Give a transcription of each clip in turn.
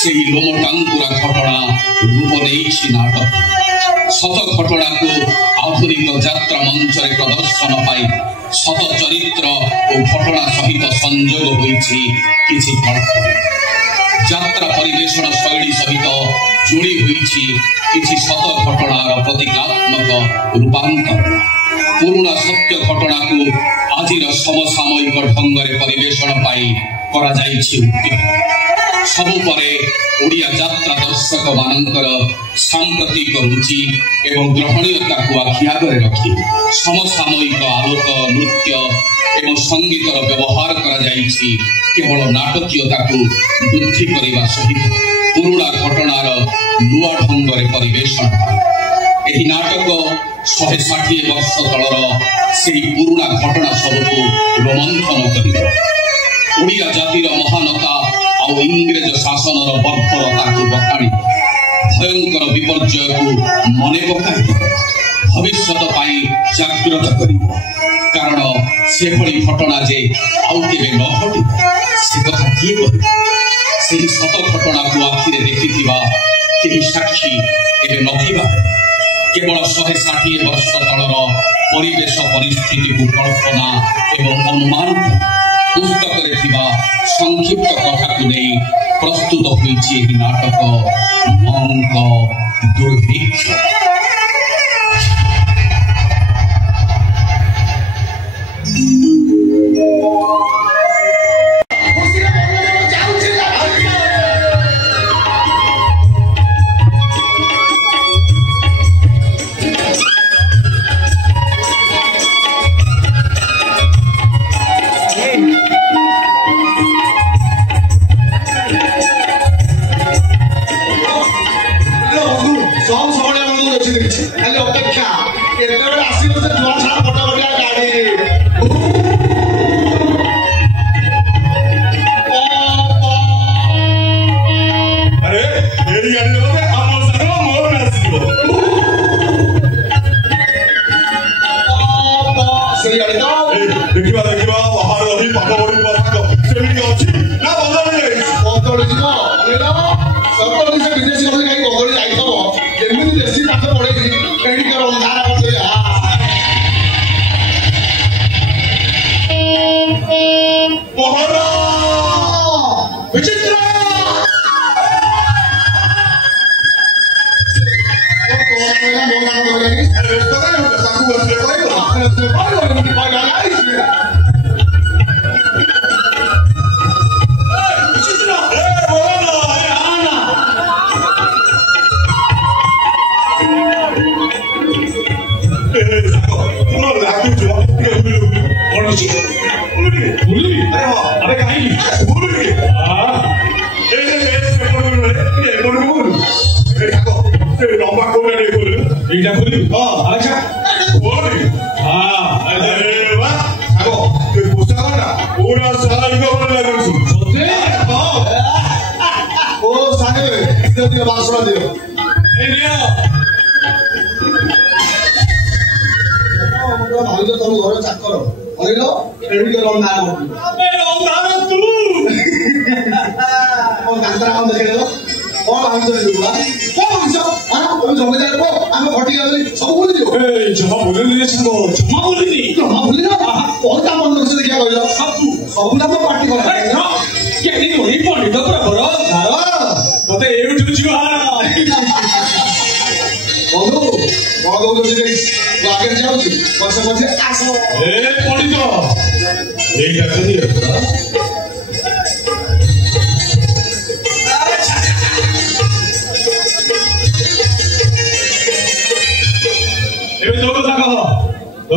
से लोमटांकुरा घटना रूप नहीं नाटक सत घटना को आधुनिक यात्रा मंच प्रदर्शन पाई सत चरित्र और घटना सहित संयोग होइछि किछि गल्प यात्रा परिवेशन शैली सहित जोड़ी होइछि किछि सत घटनार प्रतीकात्मक रूपांतर पुराना सत्य घटना को आजिर समसामयिक ढंग से परिवेशन पाई करा जाइछि सबु परे ओडिया यात्रा दर्शक मानकर सांप्रतिक रुचि एवं ग्रहणीयता को आखि आगे रखी समसामयिक आलोक नृत्य एवं संगीतर व्यवहार करा जाइछि केवल नाटकीयता को वृद्धि करने सहित पुराना घटनार नुआ ढंग से परिवेशन एही नाटक 160 वर्ष तलर से पुराना घटना सबको रोमंथन कर ओडिया जातिर महानता और इंग्रेज शासन बर्बरता को बखाणी भयंकर विपर्यय को मन पकाई भविष्य जागृत कर कारण से भली घटना जे आउ केबे न घटी से कथा किए कहे सत घटना को आखिरे देखि साक्षी एबे नथिबा केवल 160 वर्ष तलर परिवेश परिस्थिति को कल्पना एवं अनुमान पुस्तक संक्षिप्त कथा को नहीं प्रस्तुत होइछि नाटक मंक दुर्भिक्ष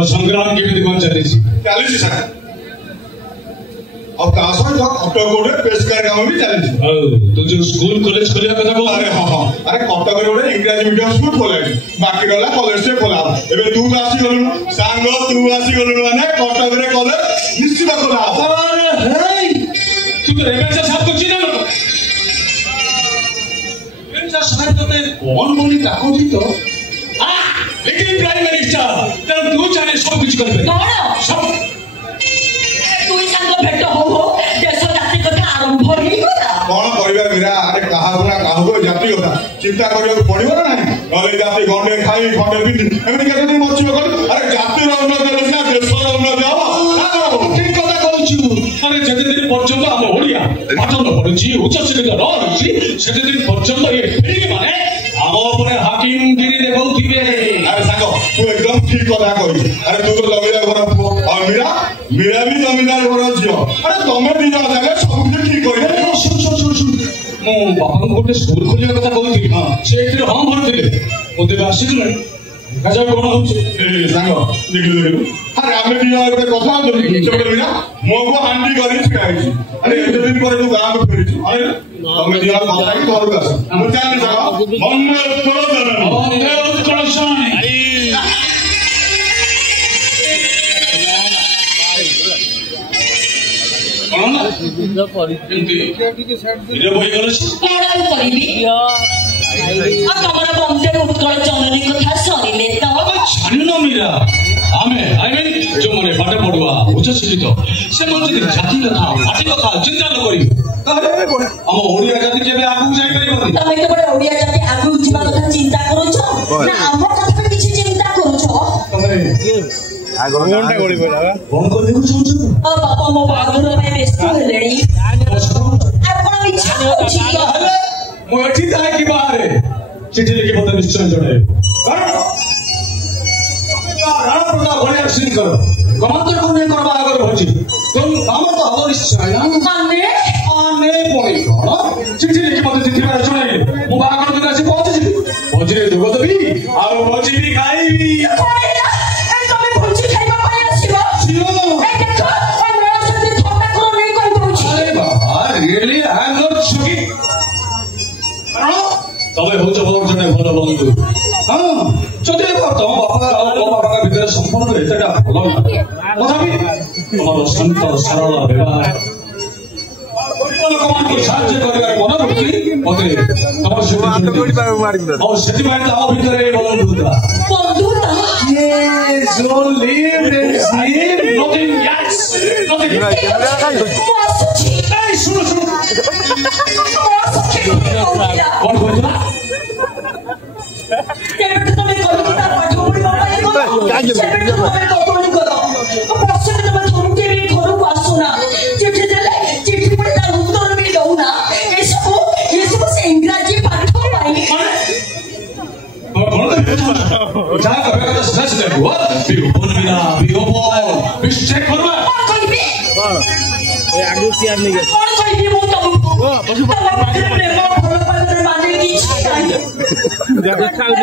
संग्राम के चली तो जो स्कूल कॉलेज खोलिया कथा को अरे हां हां अरे कटक रे गोटे इंग्लिश मीडियम स्कूल खोलानी बाकी रहला कॉलेज से खोला एबे तू आसी गलु सांग तू आसी गलु माने कटक रे कॉलेज निश्चित खोला अरे हे तू तो रेवेन्सा साहब को चिन्ह लो रेवेन्सा साहब तो कौन बोली ताको दी तो लेकिन प्राइम मिनिस्टर तर तू जाने सब कुछ करबे कौन सब तू संग भेट हो देश जाति कथा आरंभ ही गला कौन करबे मीरा अरे काहाको ना काहाको जाति होता चिंता करियो पड़िबो ना नहीं नले जाति गंडे खाई खंडे पिंदी एमति केते दिन मरचिबो कर अरे जाति रो उन्नति हेले ना देश रो उन्नति हबो ठीक कथा कहूछु अरे जते दिन पर्यंत हम ओडिया पाठ न पढुछि उच्च शिक्षित न होछि सेते दिन पर्यंत ये पीढ़ी माने हम ऊपर हाकिम गिरी देखौथिबे अरे सागो तू एकदम ठीक कथा कहि अरे तू तो जमीदार घर और मीरा भी जमीदार घर झियो अरे तमे दी जण जागे सब कुछ ठीक कहि सुन मो बापा गोटे स्कूल खोलिया कथा कहूथि हां सेठी हम भरथिले ओते आसिले गजा कोन होछि ए सागो देखलु अरे आमे दी जण गोटे कथा होछि चोटे मीरा मोगो हांडी करि छिकाइछि अरे एते दिन पर तू गांव में फिरिछि अरे तमे दी जण कथा कि तोर गास हम चाल सागो मंगल उत्कल जो मैंने पाठ पढ़ुआ उच्च शिक्षित से जाति कथा पार्टी कथा चिंता न करी हम ओडिया जाति केबे आगु जाई परिबो तमे केबे ओडिया जाति आगु जिबा कथा चिंता करूछो ना हम कथा किछि चिंता करूछो तमे आगो कोनटा गोली पडा फोन कर देखु छौ ओ बापा मो बागुर पे व्यस्त हेलेनी आपण इच्छा होछि मो एठी ताय कि बाहर चिठी लिखि मते निश्चय जणे कारण राणा प्रताप बड़े सिंह करो कमांडर को ने करबा आगर होछि तुम काम तो हबो निश्चय आने पड़ी कोन चिठी लिखि मते चिठी में जणे मो बागर दिन आसी पहुंची भोजरे दुगो देबी आ भोजी भी खाइबी Really, I'm not joking. तबे हो जब और जने भलो बंधु हां जदे तम बापा भितर संपूर्ण एतटा भलो तथापि तमरो संत सरल व्यवहार लोकमान को साहाय्य करिवार मन होछि मते तमर सेति और सेति माने हम भितर बंधुता yes so lived and sleep nothing else nothing hey सुनो कौन बोलता केबे तमे कविता पाठ पढिबा पाए केबे तमे कतोनी करो प्रश्न तमे थोरके भी घरु को आसुना चिठी देले चिठी पढि तार उत्तर भी दउना ए सब से इंग्रजी पाठ पाई जा कबे का सच दे वो बियोपन बिना बियोपन मिस्टेक करवा कहिबी ए आगु सियार नहीं गए कौन कहिबी मो तुमको पशु प्रेम फल पाले माने की देखा खाओ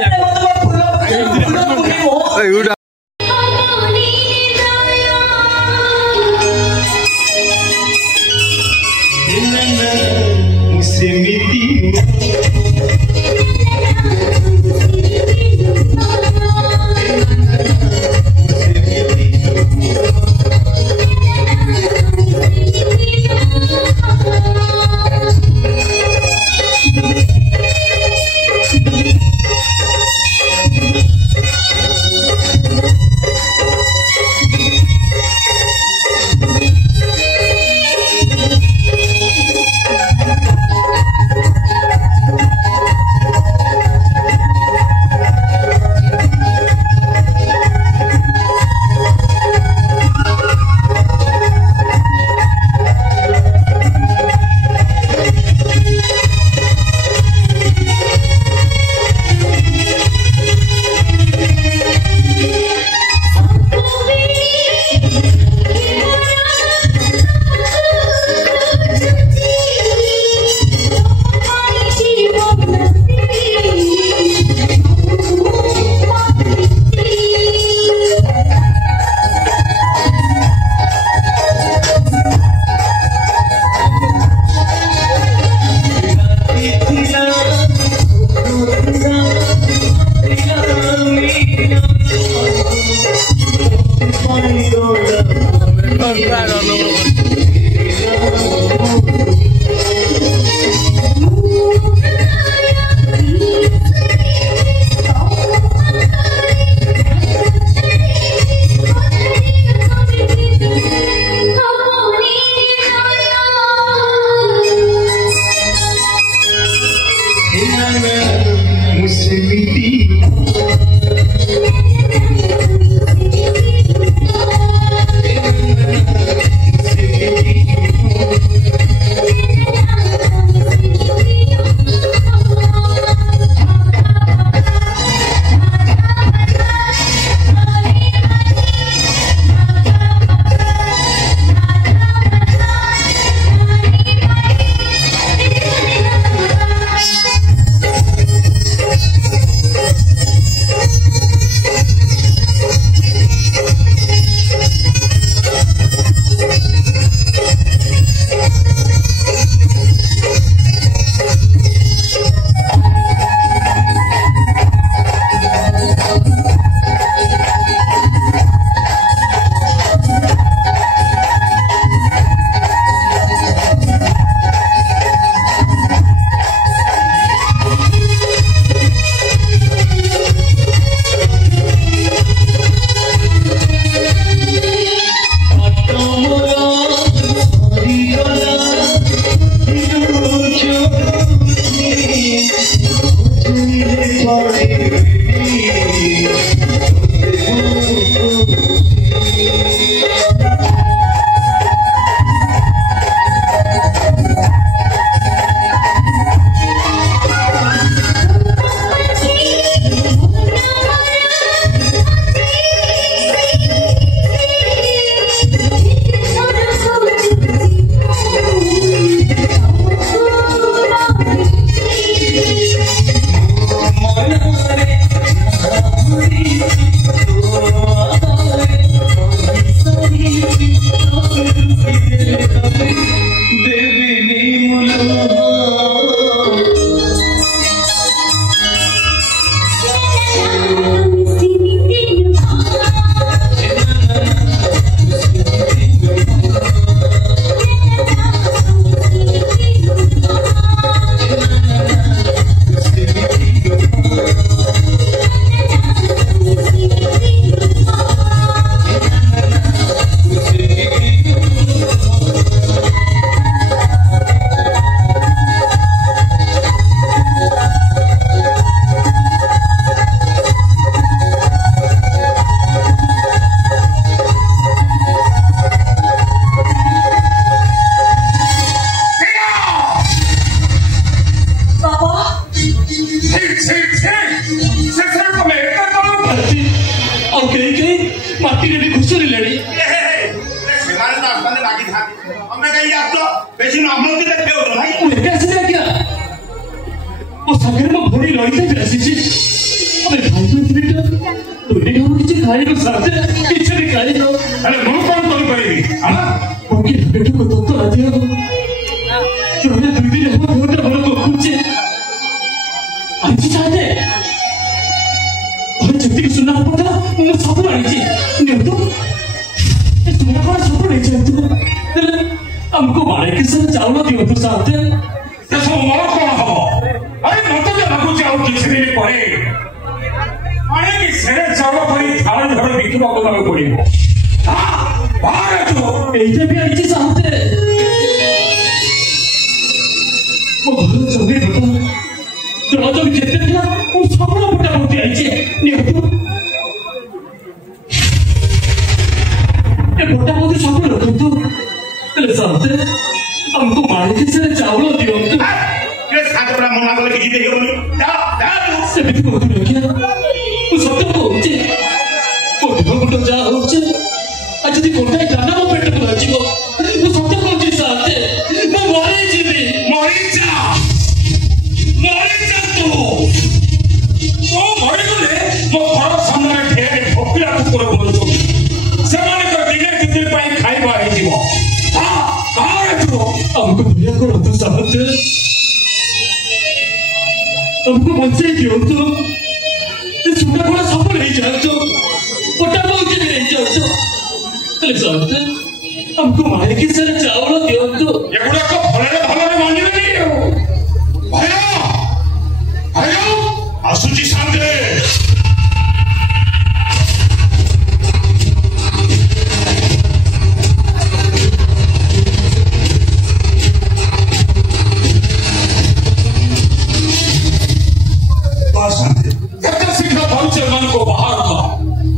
शांति କେତେ ଶୀଘ୍ର ପହଞ୍ଚେ ଏମାନଙ୍କୁ ବାହାରକୁ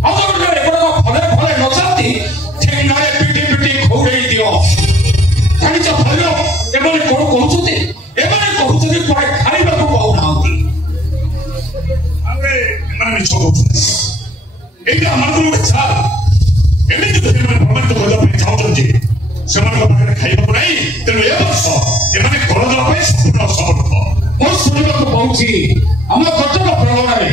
ଅଜଗରରେ ଏଗୁଡ଼ାକ ଫଳେ ଫଳେ ନଚାନ୍ତି ଠେଙ୍ଗାରେ ପିଟି ପିଟି ଘଉଡ଼େଇ ଦିଅ ଜାଣିଛ ଭଲ ଏମାନେ କଣ କହୁଛନ୍ତି ଏମାନେ କହୁଛନ୍ତି କୁଆଡ଼େ ଖାଇବାକୁ ପାଉନାହାନ୍ତି ଆରେ ଏମାନେ ମିଛ କହୁଛନ୍ତି ଏଇଟା ଆମର ଗୋଟେ ଚାଲ ଏମିତି ଯଦି ଏମାନେ ପ୍ରମାଣିତ କରିବା ପାଇଁ ଚାହୁଁଛନ୍ତି ସେମାନଙ୍କ ପାଖରେ ଖାଇବାକୁ ନାହିଁ ତେଣୁ ଏ ବର୍ଷ ଏମାନେ କରଦବା ପାଇଁ ସମ୍ପୂର୍ଣ୍ଣ ସମର୍ଥ ମୁଁ ଶୁଣିବାକୁ ପାଉଛି ଆମ କଟକ ପ୍ରଗଣାରେ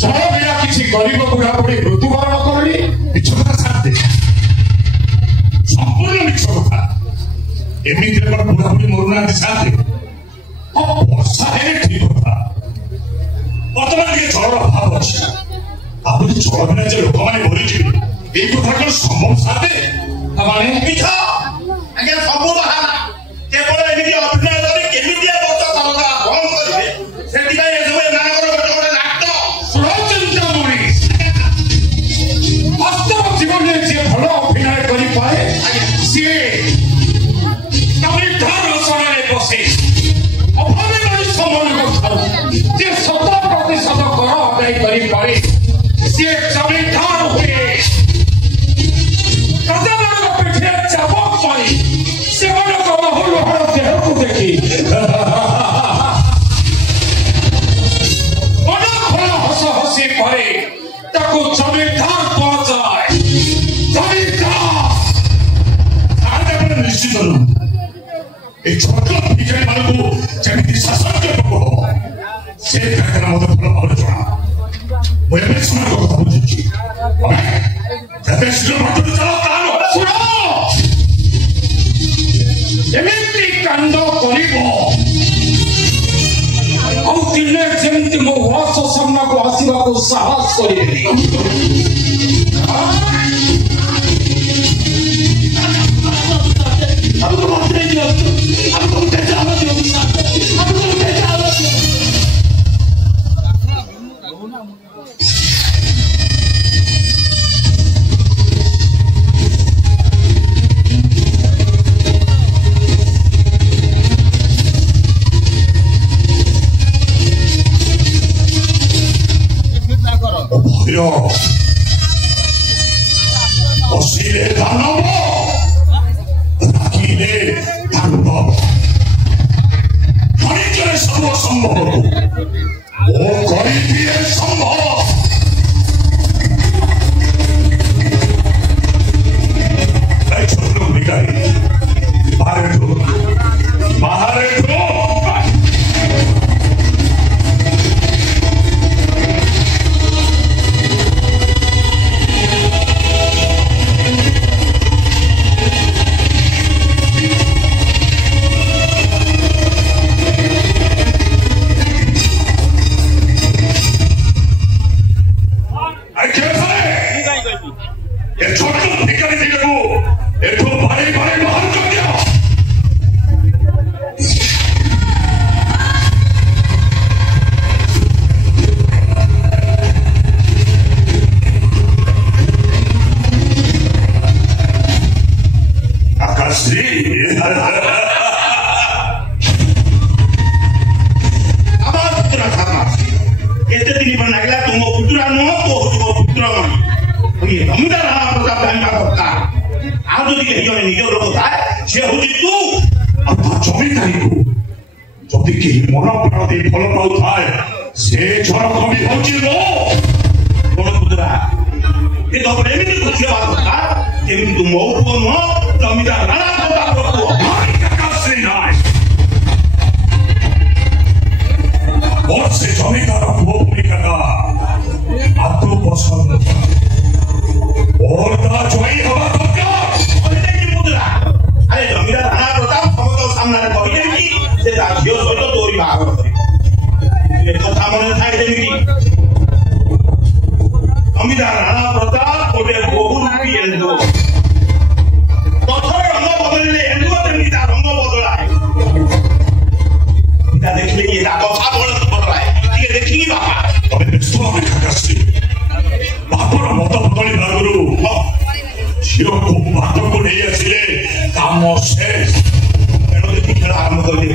ଜଳ ବିନା କିଛି ଗରିବ ବୁଢ଼ାବୁଢ଼ୀ ମୃତ୍ୟୁବରଣ କଲେଣି ମିଛ କଥା ଛାଡିଦେ ସମ୍ପୂର୍ଣ୍ଣ ମିଛ କଥା ଏମିତି ଏକ ବୁଢ଼ାବୁଢ଼ୀ ମରୁନାହାନ୍ତି ଛାଡିଦେ ବର୍ଷା ହେଲେ ଠିକ କଥା ବର୍ତ୍ତମାନ ଟିକେ ଜଳର ଅଭାବ ଅଛି ଆହୁରି ଜଳ ବିନା ଯେ ଲୋକମାନେ ମରିଯିବେ ଏଇ କଥା କଣ ସମ୍ଭବ ଛାଡିଦେ ମାନେ ମିଛ ଆଜ୍ଞା ସବୁ ବାହାନା କେବଳ ଏମିତି ଅଭିନୟ କରି କେମିତି ଏ ବର୍ଷ ସରକାର ବନ୍ଦ କରିବେ ସେଥିପାଇଁ ଏସବୁ ଏମାନଙ୍କର ଗୋଟେ ଗୋଟେ ନାଟ ଷଡ଼ଯନ୍ତ୍ରମଣି ବାସ୍ତବ ଜୀବନରେ ଯିଏ ଭଲ ଅଭିନୟ କରିପାରେ ସିଏ ତାପରେ ତାର ରସଣାରେ ବସେ ଅଭାବୀ ମଣିଷ ମାନଙ୍କ ଠାରୁ ଯିଏ 100% କର ଆଦାୟ କରିପାରେ ସିଏ ଜମିଦାର ହୁଏ ପ୍ରଜାମାନଙ୍କ ପିଠିରେ ଚାପ ପାଇ ସେମାନଙ୍କ ବହୁଲୋହର ଦେହକୁ ଦେଖି ମନ ଖୋଲା ହସ ହସି ପରେ ତାକୁ ଜମିଦାର କୁହାଯାଏ ଜମିଦାର ନିଶ୍ଚିତ ନୁହଁ এই ছোট ভিখারি ମାନଙ୍କୁ ଯେମିତି ଶାସନ କରିବାକୁ ହବ ସେ କାରଣ ମୋତେ ଭଲ ଭାବରେ ଜଣା ମୁଁ ଏବେ ସେମାନଙ୍କ କଥା ବୁଝୁଛି ଯେତେ ଶୀଘ୍ର ବାଟରୁ ଚାଲ ତାର ଶୁଣ ଏମିତି କାଣ୍ଡ କରିବ ଆଉ ଦିନେ ଯେମିତି ମୋ ଉଆସ ସାମ୍ନାକୁ ଆସିବାକୁ ସାହସ କରିବେନି ବସିଲେ ଦାନବ ରାଗିଲେ ତାଣ୍ଡବ ଧୈର୍ଯ୍ୟରେ ସର୍ବ ସମ୍ଭବ ଓ କରିଦିଏ ସମ୍ଭବ ଛୋଟ ଭିକାରୀ ବାହାରେ ଯଦି କେହି ମନ ପ୍ରାଣ ଦେଇ ଭଲ ପାଉଥାଏ ସେ ଜଣକ ବି ହଉଛି କଣ ପୁତୁରା ଏ ତ ଏମିତି ବୁଝିବା କଥା ଯେମିତି ତୁ ମୋ ପୁଅ ନୁହଁ ଜମିଦାର ରାଣା ପ୍ରତାପର ପୁଅ ମୋର ସେ ଜମିଦାର ପୁଅ ଭୂମିକାଟା ଆଦୌ ପସନ୍ଦ ମୋର ତା ଜୟୀ ହବା ଦରକାର ପୁତୁରା ଆରେ ଜମିଦାର ରାଣା ପ୍ରତାପ ସମସ୍ତଙ୍କ ସାମ୍ନାରେ କହିଦେବି ସେ ତା ଝିଅ ସହିତ ତୋରି ବାହାଘର କରିବ କଥା ମନେ ଥାଏ ଯେମିତି ଜମିଦାର ରାଣା ପ୍ରତାପ ଗୋଟେ ବହୁ ରୂପୀ ଏଣ୍ଡୁଅ ପଥର ରଙ୍ଗ ବଦଳିଲେ ଏଣ୍ଡୁଅ ଯେମିତି ତା ରଙ୍ଗ ବଦଳାଏ ଦେଖିଲେ କି କଥା ବଦଳାଏ ଟିକେ ଦେଖିକି ବାପା ତମେ ବ୍ୟସ୍ତ ଭାବେ ଖାକାଶ୍ରୀ ବାପର ମତ ବଦଳିବା ଆଗରୁ ଝିଅକୁ ଭାତକୁ ନେଇ ଆସିଲେ କାମ ଶେଷ ଖେଳ ଆରମ୍ଭ କରିଦେଇ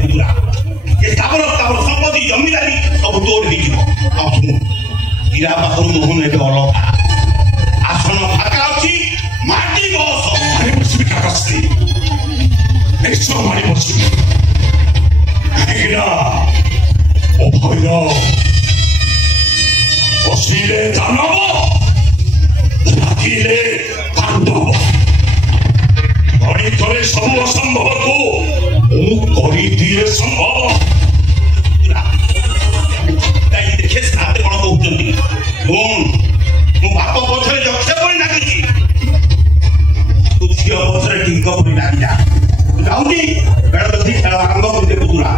ଏ ତାବର ସମ୍ପତ୍ତି ଜମିଦାରୀ ସବୁ ତୋର ହେଇଯିବ हीरा पाखर मोहन एटे अलगा आसन फाका अछि माटी बस मारी बसबी काकस्ती निश्चय मारी बसबी काहीना ओ भैया बसिले दानव रातिले तांडव गणितरे सब असंभव को करी दिए संभव देखे साथे कौन कहते मो बाप पछरे जक्षे पड़ी लागी तू झील पछरे टिंक पड़ी लागी जा जाऊनी बेड़ा बधी खेल आरंभ करते पुतुरा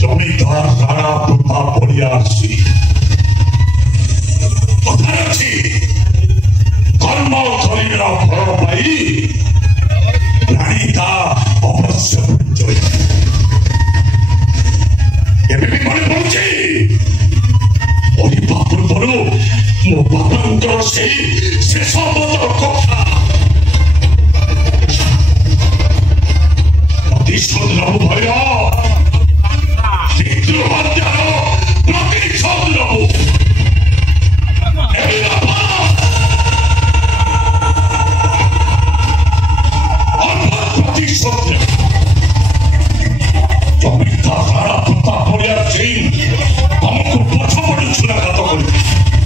जमीदार राणा प्रताप पड़िया कर्म करिया फल पाई राणीता अवश्य जय एबे भी मन पड़ुछि ओरी बापुर बरु मो बापंकर से शेष बदर कथा प्रतिशोध नब भया हमको पछ पड़ छुरा घात कर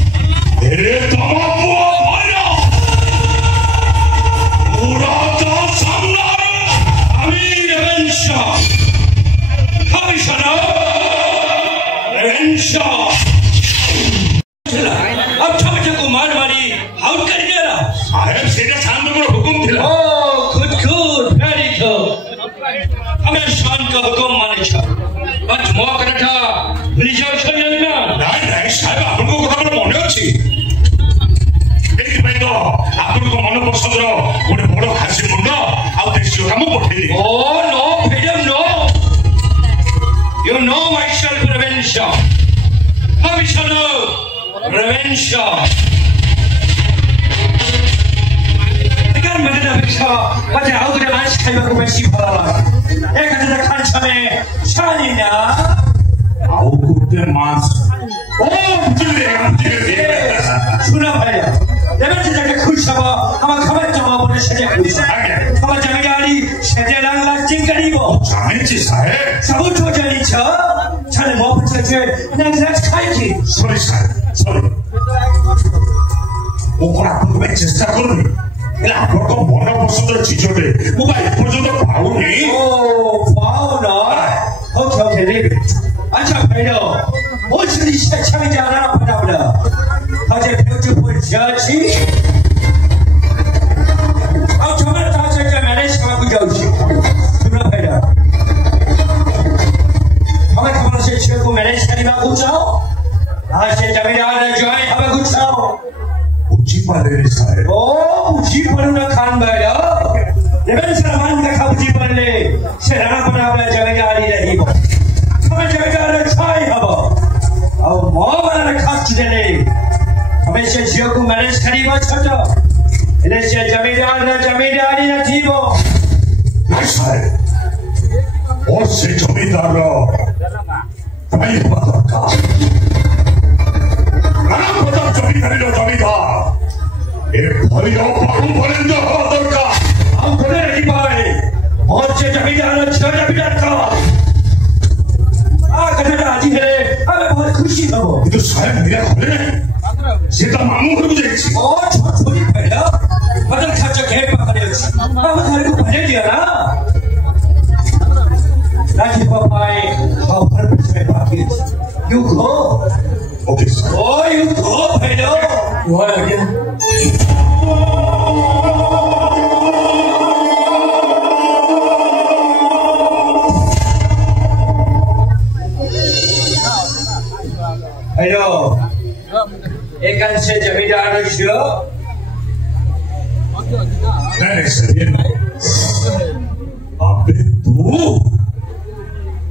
चेष्टा कर मन पसंद चीज अच्छा भाई अच्छा जाना मैनेज मैनेज करने को चाहो आज से जमींदार जॉइन हमें कुछ चाहो उची पाले साहब ओ उची पालू ना खान भाई लेकिन सलमान का खाब उची पाले शराब बना बना जमींदारी रही हो हमें जमींदार छाई हवा और माँ बना खास चीज़ें नहीं हमें से जियो को मैनेज करी बात छोटा इन्हें से जमींदारी ना थी वो नहीं साहब और से जमींदार भाई बात का नाम बता जमींदारी लो जमींदार ये भरिया पालू बनेंगे हादर का हम खुले नहीं पाए और से जमींदार जमींदार का कथा आज है हमें बहुत खुशी हो तो साहब मेरा खुले सीता मामू को बुझे और छोटी पहला बदल खर्च के पकड़े हम घर को भरे दिया ना Raji Papai, how purpose may back it. You go. Okay, sir. Oh, you go, hello. What again? Hello. एक अंश जमींदार जो नहीं सर अबे तू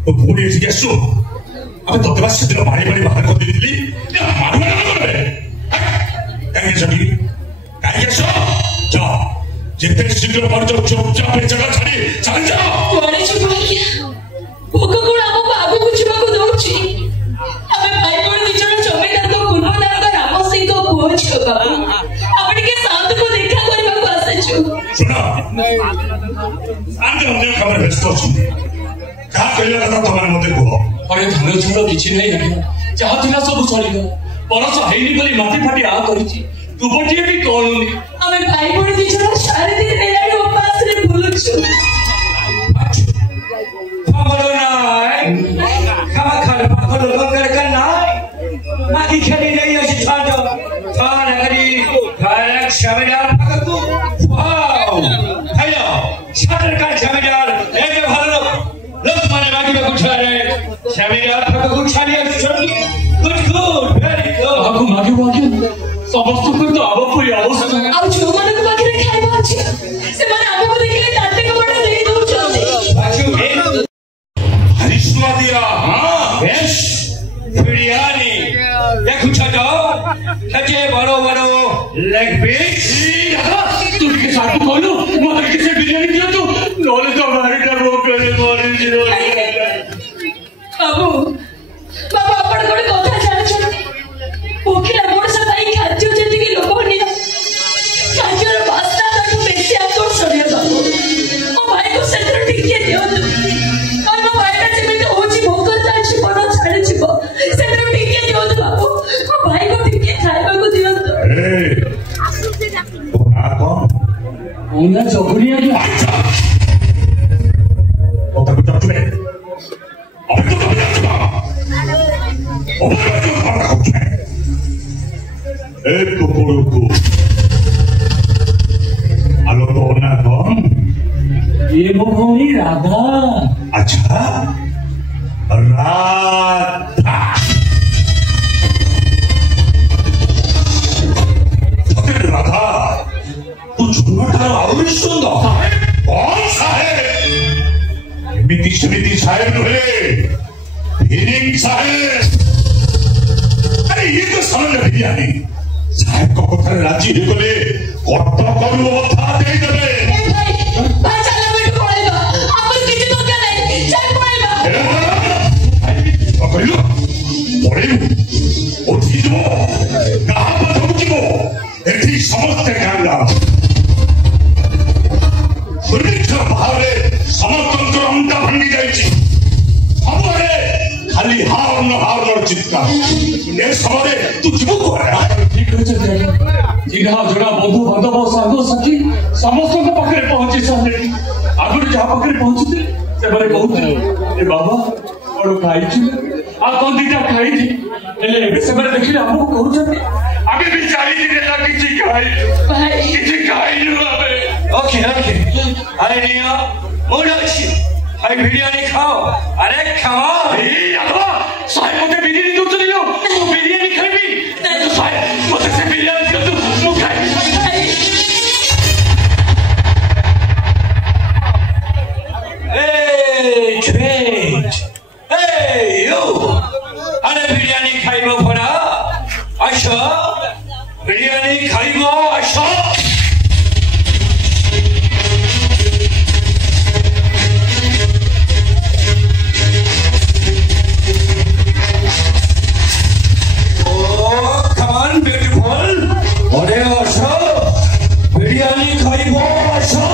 तो पूरी चीज़ सुन আমি তোতে বা সেদিন বাড়ি বাড়ি বাহার করে দিলি মারবে না করবে কাকে ছবি কাকে এসো যাও যেতে শীঘ্র পারছো চুপচাপ এই জায়গা ছাড়ি চাল যাও କୁଆଡ଼େ ଯିବୁ ଆଜ୍ଞା ଭୋଗ ଗୁଣ ଆମକୁ ଆଗକୁ ଯିବାକୁ ଦଉଛି ଆମେ ଭାଇ ଭଉଣୀ ଦି ଜଣ ଜମିଦାରଙ୍କ ପୂର୍ବଦାରଙ୍କ ରାମ ସିଂଙ୍କ ପୁଅ ଝିଅ ବାବୁ ଆମେ ଟିକେ ଶାନ୍ତକୁ ଦେଖା କରିବାକୁ ଆସିଛୁ ଶୁଣ ଆମେ ଅନ୍ୟ କାମରେ ବ୍ୟସ୍ତ ଅଛନ୍ତି ଯାହା କହିବା କଥା ତମେ ମତେ କୁହ अरे धन झड़ किसी नहीं आज्ञा जहाँ थिला सब चलीगला बरस हैनी बोली माटी फाटी आ करिछि दुबटिए भी कोलुनी ଆମେ ଭାଇ ଭଉଣୀ ଦି ଜଣ 4 ଦିନ ହେଲାଣି ଉପାସରେ ବୁଲୁଛୁ खबर नाय खा खा पाखल बकर का नाय माटी खेली नहीं अछि छाडो थान करी भारत शबयार पकतु वाओ हेलो शटर का जमीदार ए भालो लोग माने बाकी में कुछ रे शबयार पकतु कुछ लिया छोड़ी गुड वेरी गुड आगु मागे बाकी समस्त को तो आवपुरी अवस्था ଆଉ ଯୋଉମାନଙ୍କ ପାଖରେ ଖାଇବା ଅଛି ସେମାନେ ଆମକୁ ଦେଖିଲେ ତାଟେ କପଡ଼ା ଦେଇ ଦଉଛନ୍ତି हरिश्वा दिया हाँ बेश बिरयानी देखो छाटा सच्चे बड़ो बड़ो लेग पीस तू के साथ बोलो मगर किसे बिरयानी दिया तू नॉलेज तो हमारे का वो करे मारे जीरो ବାବୁ ବାବୁ ଆପଣ ଗୋଟେ କଥା ଜାଣିଛନ୍ତି ପୋଖିଲା ମଣିଷ ପାଇଁ ଖାଦ୍ୟ ଯେତିକି ଲୋଭନୀୟ ଖାଦ୍ୟର ବାସ୍ନା ତାଠୁ ବେଶୀ ଆକର୍ଷଣୀୟ ବାବୁ ମୋ ଭାଇକୁ ସେଥିରୁ ଟିକେ ଦିଅନ୍ତୁ ଆଉ ମୋ ଭାଇଟା ଯେମିତି ହଉଛି ଭୋକ ତା ଜୀବନ ଛାଡ଼ିଯିବ ସେଥିରୁ ଟିକେ ଦିଅନ୍ତୁ ବାବୁ ମୋ ଭାଇକୁ ଟିକେ ଖାଇବାକୁ ଦିଅନ୍ତୁ तो ना कौन उन्हें जोगड़िया की और तब तक तुम्हें अब तो कभी नहीं चुका और मैं तो मार रहा हूँ तुम्हें एक तो कोई को आलो तो ना कौन ये वो होनी राधा अच्छा राधा राधा तू झुमटा और सुंदर कौन सा है मिति समिति साहेब नुहे फीलिंग साहेब अरे ये तो समझ बिरयानी साहेब को कथन राजी हो गले कत करू बता दे देबे ଏ ଭାଇ ଭାଇ ଚାଲ ବେଟୁ ପଳେଇବା ଆମର କିଛି ଦରକାର ନାହିଁ ଚାଲ ପଳେଇବା କହିଲୁ ପଳେଇବୁ ଉଠି ଯିବ ଗାଁ ପଛକୁ ଯିବ ଏଠି ସମସ୍ତେ କାନ୍ଦା ଦୁର୍ଭିକ୍ଷ ଭାବରେ ସମସ୍ତଙ୍କର ଅଣ୍ଡା ଭାଙ୍ଗି ଯାଇଛି ସବୁଆଡେ ଖାଲି ହାର୍ନ ଚିତ୍କାର ଏ ସମୟରେ ତୁ ଯିବୁ କୁଆଡେ ठीक है चिन्हा जोड़ा बंधु बांधव साधु सखी समस्त पाखे पहुंची सारे आगुरी जहाँ पाखे पहुंचुते से मैंने कहते ए बाबा और खाई आ कौन दीटा खाई थी से मैंने देखिए आपको कहते आगे भी 40 दिन लग किसी खाई भाई किसी खाई ओके ओके अरे नहीं मूड अच्छी भाई बिरयानी खाओ अरे खाओ साहेब मुझे बिरयानी दूध दियो तू बिरयानी खाई तो साहेब मुझे से बिरयानी दियो तू खाई Hey, great! Hey, you! अरे बिरयानी खाइबो पड़ा अच्छा बिरयानी खाइबो अच्छा बिरयानी खाइबो अच्छा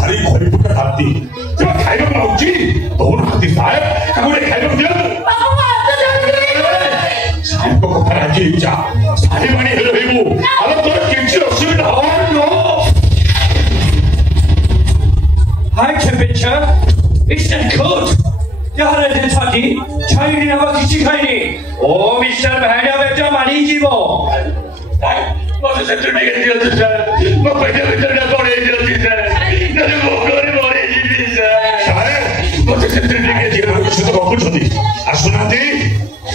भारी घरी पुट हाथी जब खाइबा माउची तोर हाथी साहेब कागुडे खाइबा दियो साहेब को कथा राजी जा साहेब आनी हेलो हेबु आलो तोर किछि असुविधा होय नो हाय temperature it's not good यार रे साथी छाई ने हवा किछि खाइनी ओ मिस्टर भाइडा बेटा मानी जीवो मते से तुम के दियो सर मैं पहले भीतर ना पड़े दियो सर नरे मोगरे मोरे जी सर साहेब मते से तुम के दियो कुछ तो गपुर छथि आसुनाती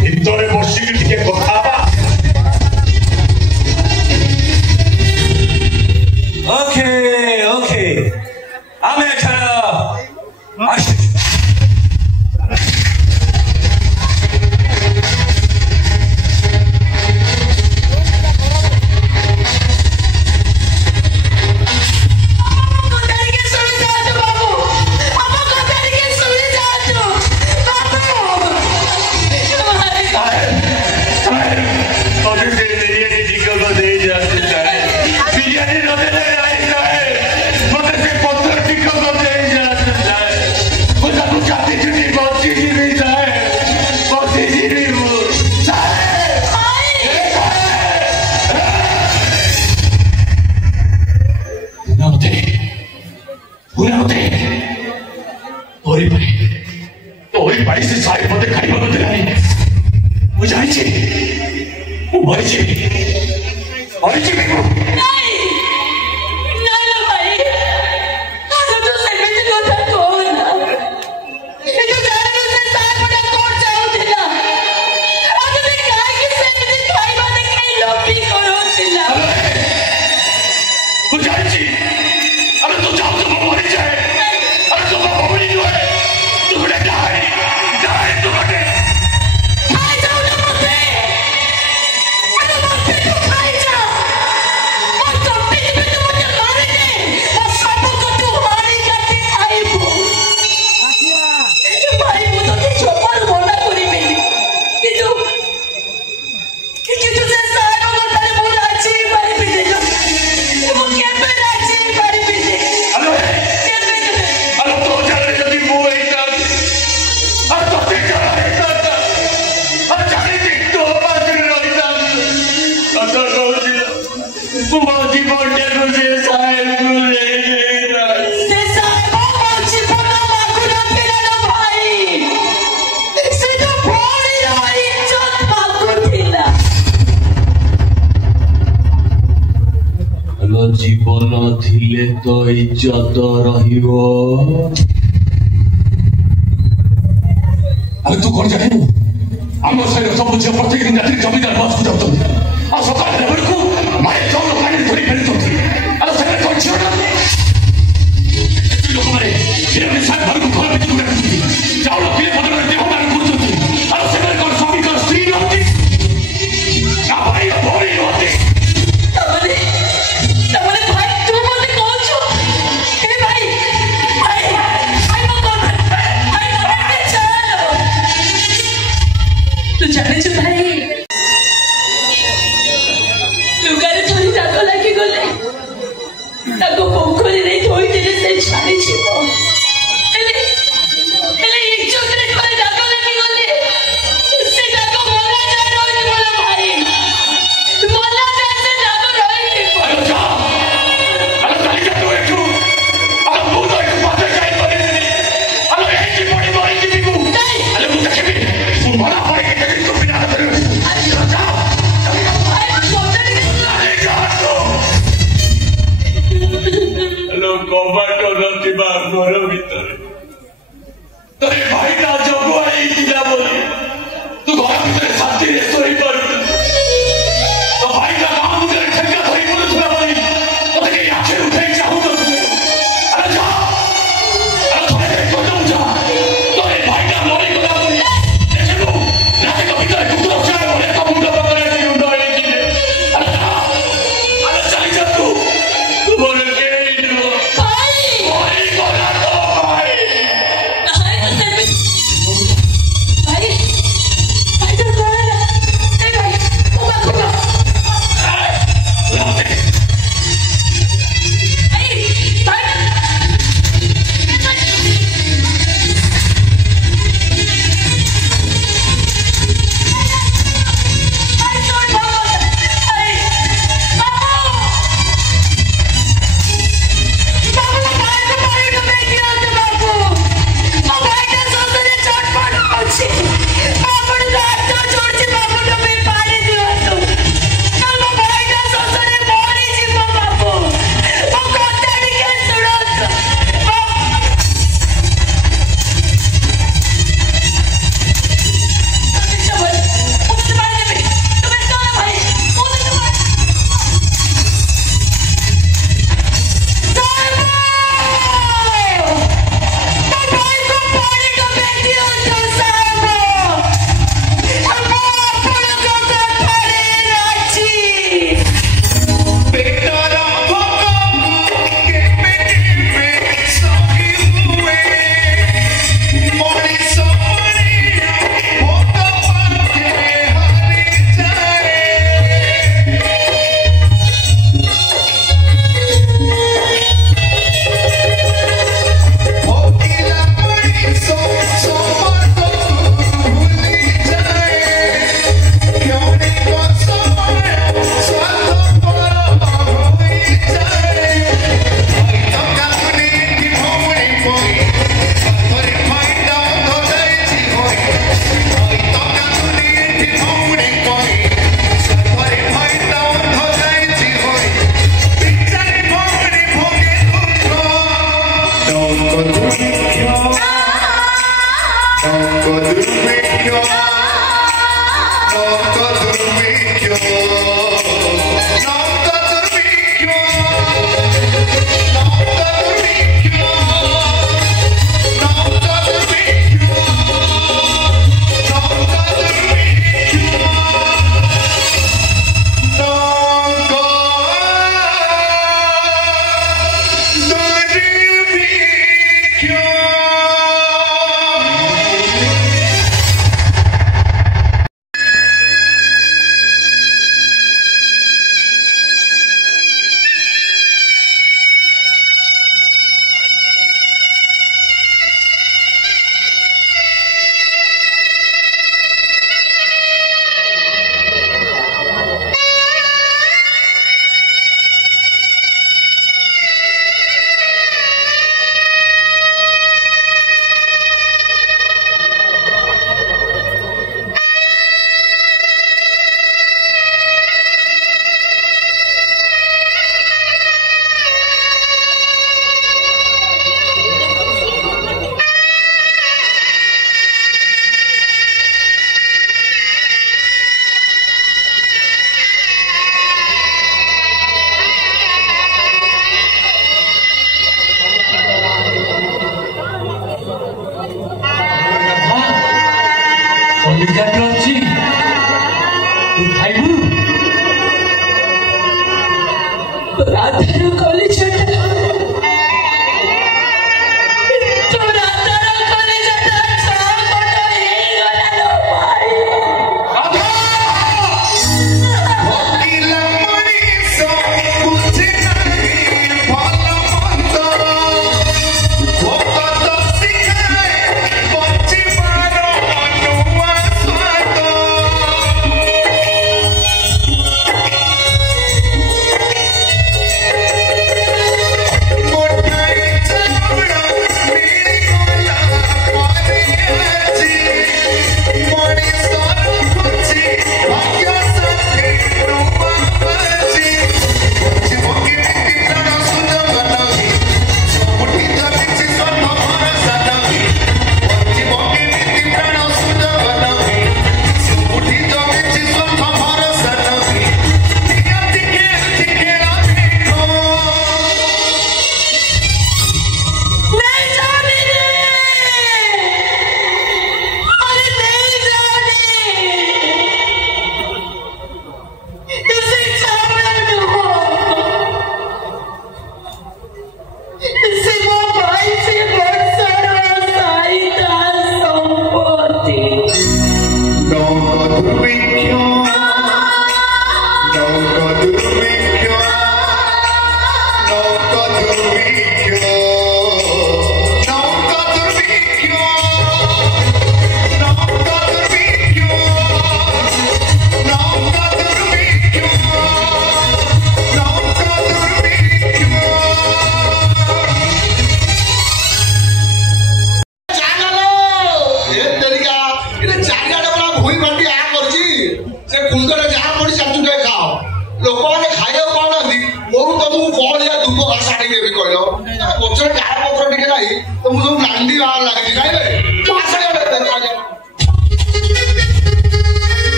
ভিতরে বসি টিকে কথা Okay. ଆମେ ଏଥର ଆସୁଛୁ। जीवन थिले तो इज्जत रहिबो। अरे तू कौन जाने आम साइड सब झियो प्रत्येक दिन रात्रि जमीदार बस को जाउत आ सकाळ लेबर को माय जौन पानी धरी फेरत अरे से कोन छियो ना लोक मारे ये साथ भर को खोल बिच गुडा जाओ लोग के बदल देह मान करछथि अरे से कोन स्वामी को स्त्री नथि का भाई बोरी होते जाने छो भाई लुगारे थोड़ी दाग लागी गले ताको पोखरी रे धोई देले से छाड़ी छिबो एले इज्जत रे करे दाग लागी गले से दाग मोला जाय रोई बोला भाई मोला जाय से दाग रोई अरे जा अरे चली जा तू एठू अरे तू तो एक बात जाय करे अरे एक की बड़ी मारी की बिगू अरे तू देखबी तू बड़ा पड़े कमाटो नथी घर भीतर तोरे भाई ना जगुआई दिला बोली तू घर भीतर शांति रे सोई पर तो भाई का काम भीतर ठेका धरी बोल थला बोली तो के आखे उठे चाहू तो अरे जा अरे थोड़े को जा तोरे भाई का लोरी को बोली देखो रात के भीतर टुकड़ा चाय बोले तो मुंडा पकड़े दी उड़ाई की अरे चली जा तू बोले के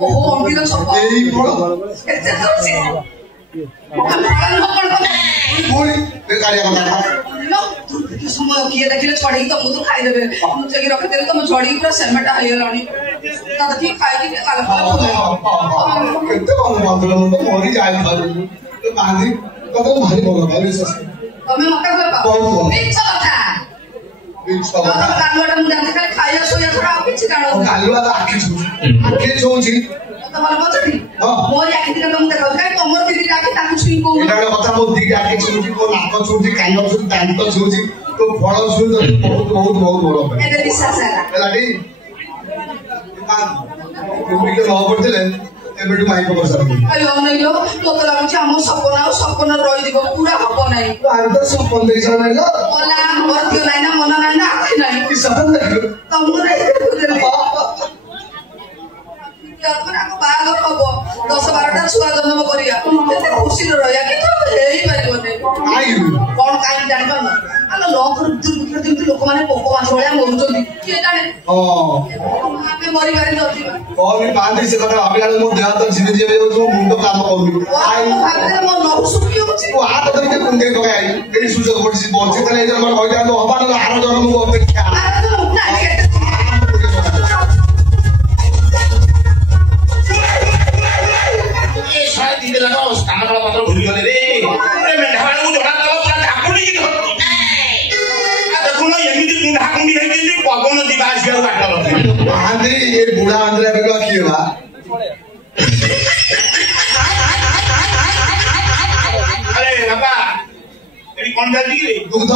ओहो अंबिका सब यही फल एते करछि कोई बेकारिया କଥା लो समय किए देखिले छड़ी तो मुझे खाई देबे मुझे की रखे देले तो मैं छड़ी पूरा सेमेटा है लानी दादा की खाई की काल केते ଭଲ ମାତ୍ର ତ ମରି ଯାଇ ଭାଇ ତ କାନ୍ଦି କଥା ଭାରି ଭଲ ଭାଇ ବିଶ୍ୱାସ ତମେ ମତେ କହିବ ମିଛ କଥା କାଲୁଆଟା ମୁଁ ଜାଣିଛି ଖାଲି ଖାଇବା ଶୋଇବା ଛଡା ଆଉ କିଛି ଜାଣ କାଲୁଆ ତ ଆଖି ଛୁଉଛି ତମର ବଚଟି ମୋର ଆଖି ଦିଟା ତମକୁ ଦେଖାଉଛି କାଇଁ ତମର ଦିଟା ଆଖି ତାକୁ ଛୁଇଁ କହୁନ ଏଟା ଗୋଟେ କଥା ମୋ ଦିଟା ଆଖି ଛୁଉଛି ମୋ ନାକ ଛୁଉଛି କାନ ଛୁଉଛି ଦାନ୍ତ ଛୁଉଛି ତ ଫଳ ଛୁଉଛି ବହୁତ ବହୁତ ବହୁତ ବଡ ଏବେ ବିଶ୍ୱାସ ହେଲା ହେଲାଟି ଟିକେ ନ ପଡିଥିଲେ ଏବେଠୁ ମାଇକ ବର୍ଷା ଆଲୋ ନଇଲୋ ମତେ ଲାଗୁଛି ଆମ ସପନ ରହିଯିବ ପୁରା ହବ ନାହିଁ ଆଉ ତ ସପନ ଦେଇଛ ନାଇଁ ଲୋ ମଲା ବର୍ତ୍ତିଅ ନାହିଁ ନା ମନ ନାହିଁ ନା ଆଖି ନାହିଁ କି ସପନ ଦେଖିଲୁ ତମକୁ ନାହିଁ ଆମ ବାହାଘର ହବ 10-12ଟା ଛୁଆ ଜନ୍ମ କରିବା କେତେ ଖୁସିରେ ରହିବା କିନ୍ତୁ ହେଇପାରିବନି କଣ କାହିଁକି ଜାଣିପାରୁନ ଆଲୋ ଲଙ୍କର ଦୁର୍ଭିକ୍ଷ ଯେମିତି ଲୋକମାନେ ପୋକ ମାଛ ଭଳିଆ ମରୁଛନ୍ତି କିଏ ଜାଣେ ଆମେ ମରିପାରି ନଥିବା କଣ ପାଆନ୍ତି ସେ କଥା ଭାବିଲା ମୋ ଦେହ ତ ଝିରି ଝିରି ଯାଉଛି ମୋ ମୁଣ୍ଡ କାମ କରୁନି ଭାବିଲେ ମୋ ନହୁ ଶୁଖି ଯାଉଛି ମୋ ହାତ ଧରିକି କୁଣ୍ଡେଇ ପକାଇ ଏଇ ସୁଯୋଗ ପଡିଛି ବଞ୍ଚି ତାହେଲେ ଏଇ ଜନ୍ମ କହିଥାନ୍ତୁ ହବାର ଆର ଜନ୍ମକୁ ଅପେକ୍ଷା बुढ़ा आंध्र किए दुग्ध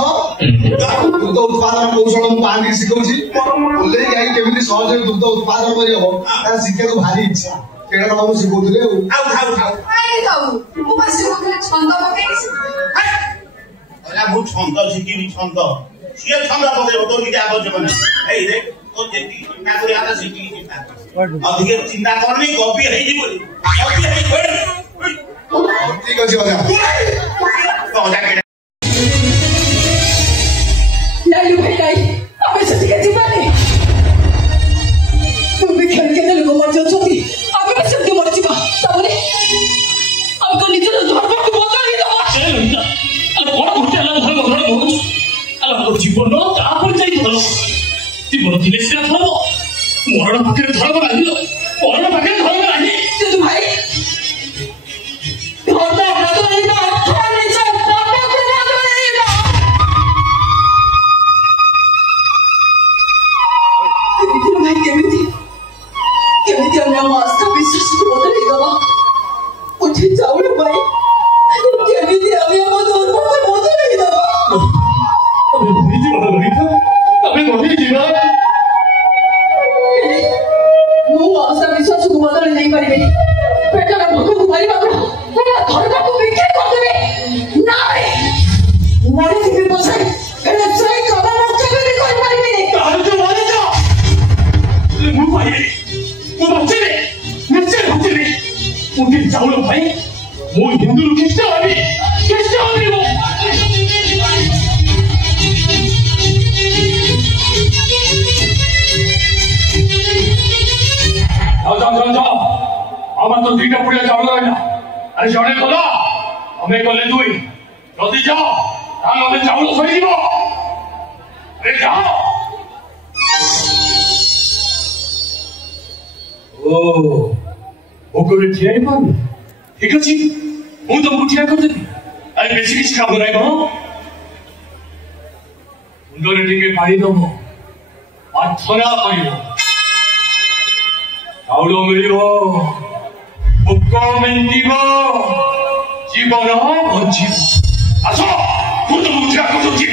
दुग्ध उत्पादन कौशल मुझे शिखी केमी सहज दुग्ध उत्पादन कर शिक्षा को भारी इच्छा ସେଇଟା ବାବୁ ଶିଖଉଥିଲେ ଆଉ ମୁଁ ବସି କହୁଥିଲି ଛନ୍ଦ ପକେଇଛି ଅଲା ମୁଁ ଛନ୍ଦ ଶିଖିନି ଛନ୍ଦ ସିଏ ଛନ୍ଦ ପକେଇବ ତୋର କିଛି ଆବଶ୍ୟକ ନାହିଁ ଏଇ ରେ ତୋ ଯେତିକି ଚିନ୍ତା କରିବା କଥା ସେତିକି ଚିନ୍ତା ଅଧିକ ଚିନ୍ତା କରନି ଗପି ହେଇଯିବ ଗପି ହେଇଯିବ ଠିକ ଅଛି ଅଜା ଲାଲୁ ଭାଇ ନାଇଁ ଆମେ ସେଠିକି ଯିବାନି ତୁମେ ଖେଳ କେତେ ଲୋକ ମରିଯାଉଛନ୍ତି ଆମେ ବି ସେମିତି ମରିଯିବା ତାପରେ ଆମକୁ ନିଜର ଧର୍ମକୁ ବଦଳେଇ ଦେବା କଣ ଗୋଟେ ହେଲା ଧର୍ମ ଧର୍ମ କହୁଛୁ ଆମ ଜୀବନ ତାପରେ ଯାଇ ଧର୍ମ ଜୀବନ ଥିଲେ ସିନା ଧର୍ମ ମରଣ ପାଖରେ ଧର୍ମ ନାହିଁ ମରଣ ପାଖରେ ଧର୍ମ ନାହିଁ କିନ୍ତୁ ଭାଇ ଧର୍ମ ବଦଳେଇବା ଅର୍ଥ ନିଜ ଧର୍ମକୁ ବଦଳେଇବା ଭାଇ କେମିତି କେମିତି ଆମେ ଆମ ଆସ୍ଥା ବିଶ୍ୱାସକୁ ବଦଳେଇ ଦେବା ଉଠି ଚାଉଳ ପାଇଁ କେମିତି ଆମେ ଆମ ଧର୍ମକୁ ବଦଳେଇ ଦେବା ଆମେ ମରିଯିବା ରହିବା ଆମେ ମରିଯିବା ମୁଁ ଆସ୍ଥା ବିଶ୍ୱାସକୁ ବଦଳେଇ ଦେଇପାରିବିନି ପେଟର ଭୋକକୁ ମାରିବାକୁ ଧର୍ମକୁ ବିକ୍ରି କରିଦେବି ନାଇଁ ମରିଯିବି ପଛେ ହେଲେ ସେଇ କଦମ କେବେ ବି କରିପାରିବିନି ତାହେଲେ ମରିଯାଅ ମୁଁ ପାଇବି ମୁଁ ବଞ୍ଚିବି ନିଶ୍ଚୟ ବଞ୍ଚିବି ଉଠି ଚାଉଳ ଭାଇ ମୁଁ ହିନ୍ଦୁରୁ ଖ୍ରୀଷ୍ଟ ହେବି ମୁଁ ଯାଅ আমার তো দুইটা পুড়িয়া চাউল রহিলা আরে জনে গল আমি গলে দুই যদি যাও তাহলে আমাদের চাউল সরিব আরে যাও ও ওকে ঠিয়া পারবে ঠিক আছে ମୁଁ ତମକୁ ଠିଆ କରିଦେବି ଆରେ ବେଶୀ କିଛି କାମ ନାହିଁ କଣ ମୁଣ୍ଡରେ ଟିକେ ପାଣି ଦବ ପ୍ରାର୍ଥନା କରିବ ଚାଉଳ ମିଳିବ ଭୋକ ମେଣ୍ଟିବ ଜୀବନ ବଞ୍ଚିବ ଆସ ମୁଁ ତମକୁ ଠିଆ କରିଦେଉଛି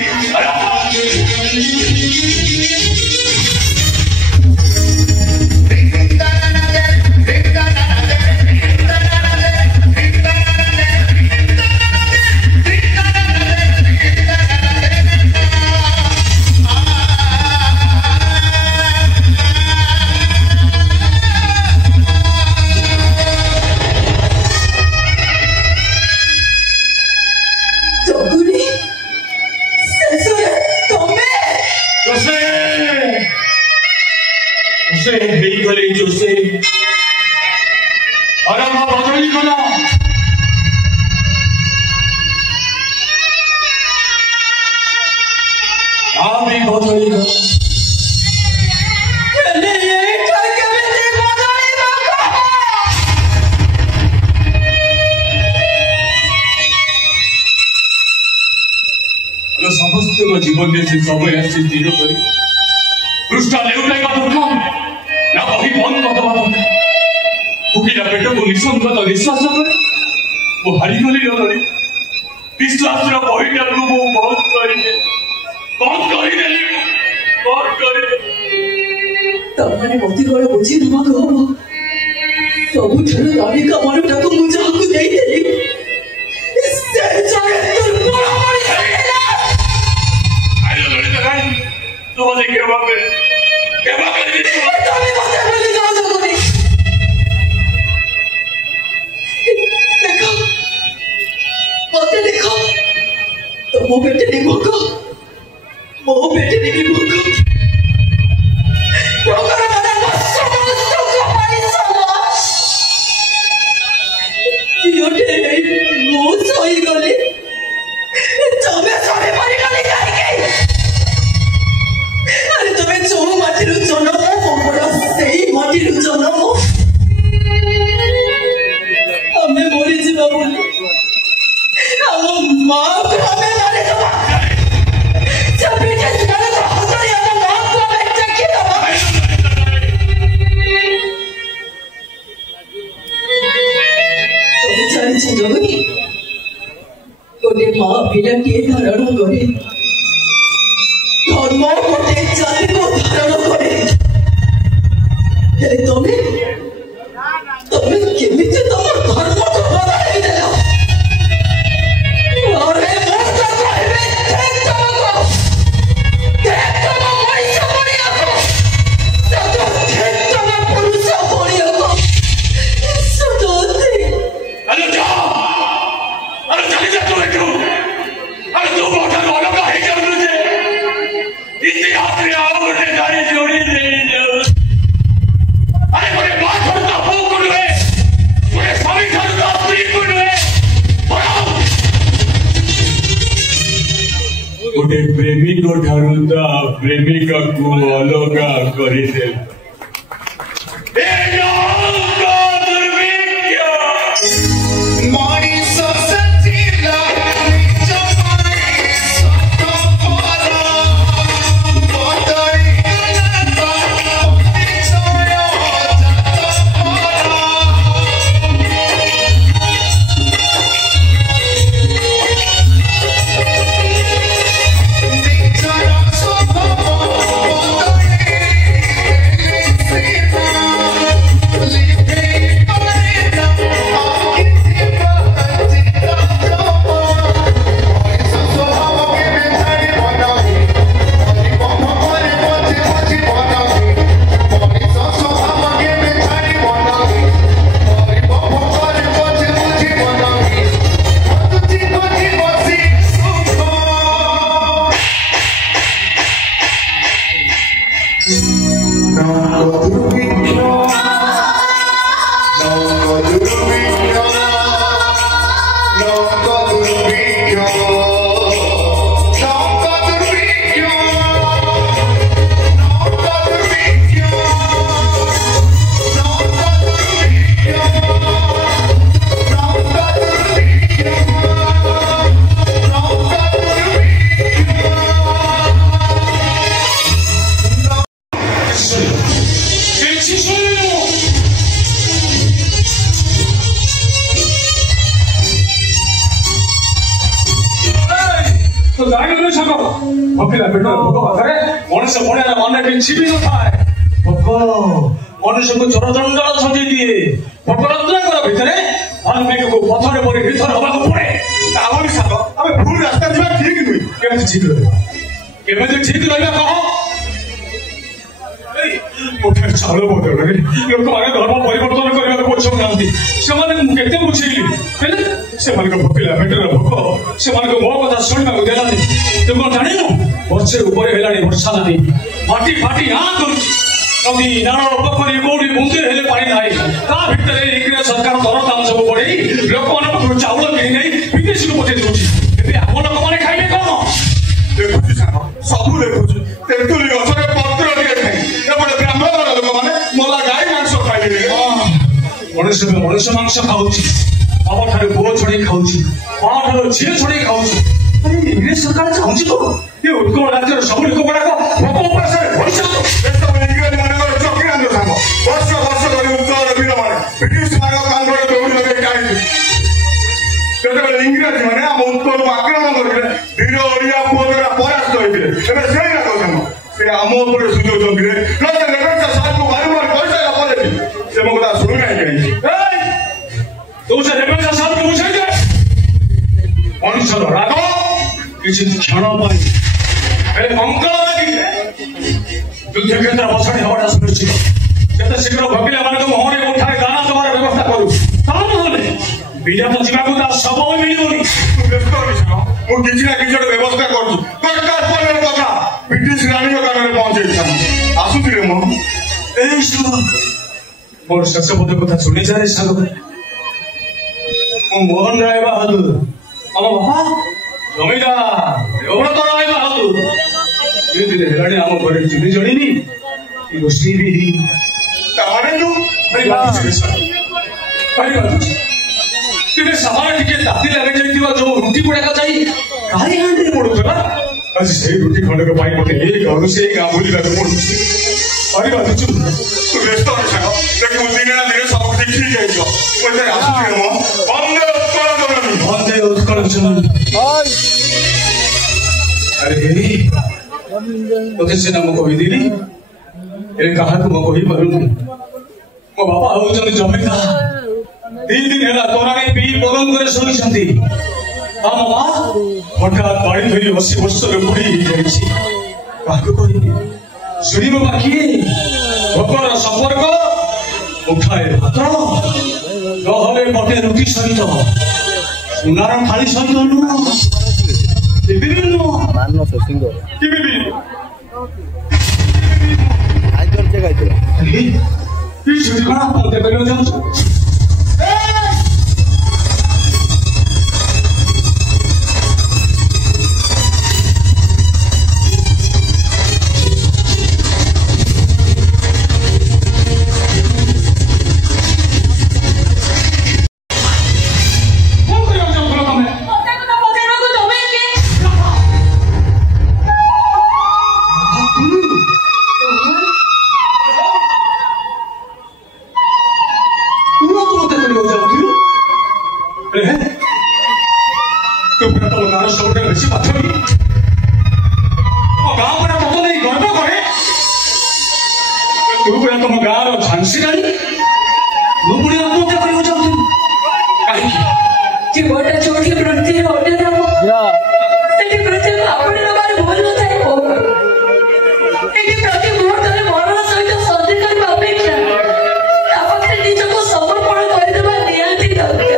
से ही गले जो से अरे माँ बदली कला आप भी बदली कला समस्त जीवन में से समय ऐसे स्थिर कर पृष्ठा लेउटाई का दुख ना बही बंद कर दबा दुख भूखिला पेट को निसंगत निश्वास कर वो हारी गली लड़ी विश्वास रो बहीटा को वो बहुत कर दे तमने मती गोड़ बुझी नमा को सब छड़ दानी का मारो टाको मुझे को दे दे से जगत तो बड़ा बड़ी तो वाले के बाप में तभी मते बोली जाओ जो कोनी देखो मते देखो तो वो बेटे ने भोको Provare mana masuk ke Malaysia. Dia musoi goli. Tome sore pari goli kai. Are tome chou matiru jono pora sei matiru jono. Ame mori jiba boli. Amo ma ko ame mare deba. Jab bhi jana ko hazari amo ma ko ame chakki deba. जगनी गोटे माँ पिला के धारण करे धर्म गोटे जाति को धारण करे तमे केमिति तम धर्म को बदलाई देला अरे मोटा कहबे देख तमको महिषा बनिया को सतो देख तम पुरुष बनिया को सतो अरे जा अरे चली जा तू बेटू अरे तू मोटा वाला का है कर मुझे इतिहास में आओ ने गाड़ी जोड़ी दे अरे कोई बात करता हो कुड़वे कोई स्वामी खान का स्त्री कुड़वे बोलो कोटे प्रेमी को ठारुता प्रेमिका को अलगा करी दे मनुष्य को चरदंड सजी दिए भटरत्न भितर वाल्मीकि को पथर परी भीतर हवा पड़े भूल रास्ता ठीक नुई केमी ठीक रहा कह मुठे चाल बदल लोक मैंने धर्म परिवर्तन करने को पछुना केते बुझेली से भोकिला पेटर भोक से मो कथा शुणा देलानी तुम जान वर्षे ऊपर है वर्षा ना माटी फाटी हाँ कर नदी नाल पोखरी कोड़ी बुंदे हेले पानी नाही ता भितरे इंग्रेज सरकार दर दाम सब बढ़ई लोक मन चाउल किनी नहीं विदेश को पठे दउची एबे हम लोक माने खाइबे कोन देखुची सारा सबु देखुची तेतुली गछरे पत्र दिए खाई एबे ब्राह्मण लोक माने मोला गाय मांस खाइबे मनुष्य मांस खाउची बाबा ठारे बुओ छड़ी खाउची मां ठारे झिए छड़ी खाउची अरे इंग्रेज सरकार चाहुची तो ये उत्कल राज्य सब लोक गुडा को भोक उपरासे भइसा तो इंग्रेज माने चक्री आंदो सांग वर्ष वर्ष धरि उत्कल वीर माने ब्रिटिश माने कांगरे दौड़ी लगे काई केतेबेले इंग्रेज माने हम उत्कल आक्रमण करले वीर ओडिया पुअरा परास्त होइले एबे सेई ना कहन से हम ऊपर सुजो जंगिले लते लेबे साथ को बारी बार कइसा पले से मगदा सुनि नाही गई तो से लेबे साथ को बुझाई दे मनुष्य राग किसी क्षण पाई अरे मंगल लगी युद्ध क्षेत्र बसणी हवाटा सुनिश्चित जते शीघ्र भगिला माने मोहरे उठाए दाना देवार व्यवस्था करू ता नहले विजय तो जीवा को समय मिलिबनी व्यस्त होइछ मु किछि ना किछि व्यवस्था करू सरकार बोले कथा ब्रिटिश रानी के काने पहुंचे छ आसुति रे मो ए सुनो मोर सच बोध कथा सुनि जा रे सागो मो मोहन राय बहादुर हम बाबा जमीदार एवढा तो राय बहादुर ये दिन हेलाणी आम घरे चुनी जणीनी ये रोषेई भी तारे जो भाई बात से भाई बात तिने सवाल टिके ताती लगे जाइतिवा जो रुटी गुडा जाई काई हांडे पडुतला आज से रुटी खंड के पाई पटे एक घर से गाबुली लगे पडुची भाई बात तू व्यस्त हो सको देखो दिने ना दिने सब कुछ ठीक है जो ओते आसुची मो बंदे उत्कल जननी अरे ओते से नाम कहि दिली ए कहा को मो कहि पारुनी मो बाबा होचन जमीदार 3 दिन हेला तोराणी पी बगल करे सोई छंती हम मां हठात बाड़ी धरी 80 वर्ष रे बुढ़ी जाईची काको कहि सुनी बाबा की भोकर संपर्क उठाए भात नहले पटे रुटी सहित सुनार थाली सहित ବିଭିନ୍ନ ମାନ ସସିଙ୍ଗ କି ବିଭିନ୍ନ ଆଇଦର ଯେ ଗାଇଥିଲା କି ଛୁଟି କଣ ମତେ କହିଲ ଯାଉଛ तुम गाँव झांसी रानी पुणी आत्महत्या करने चाहते जीवटा जोड़ी प्रति होटे था सेठी प्रति आपने नबार भूल न थाए को एटी प्रति मुहूर्त रे मरण सहित सदिकर अपेक्षा आपके निज को समर्पण कर देबा नियति दरकार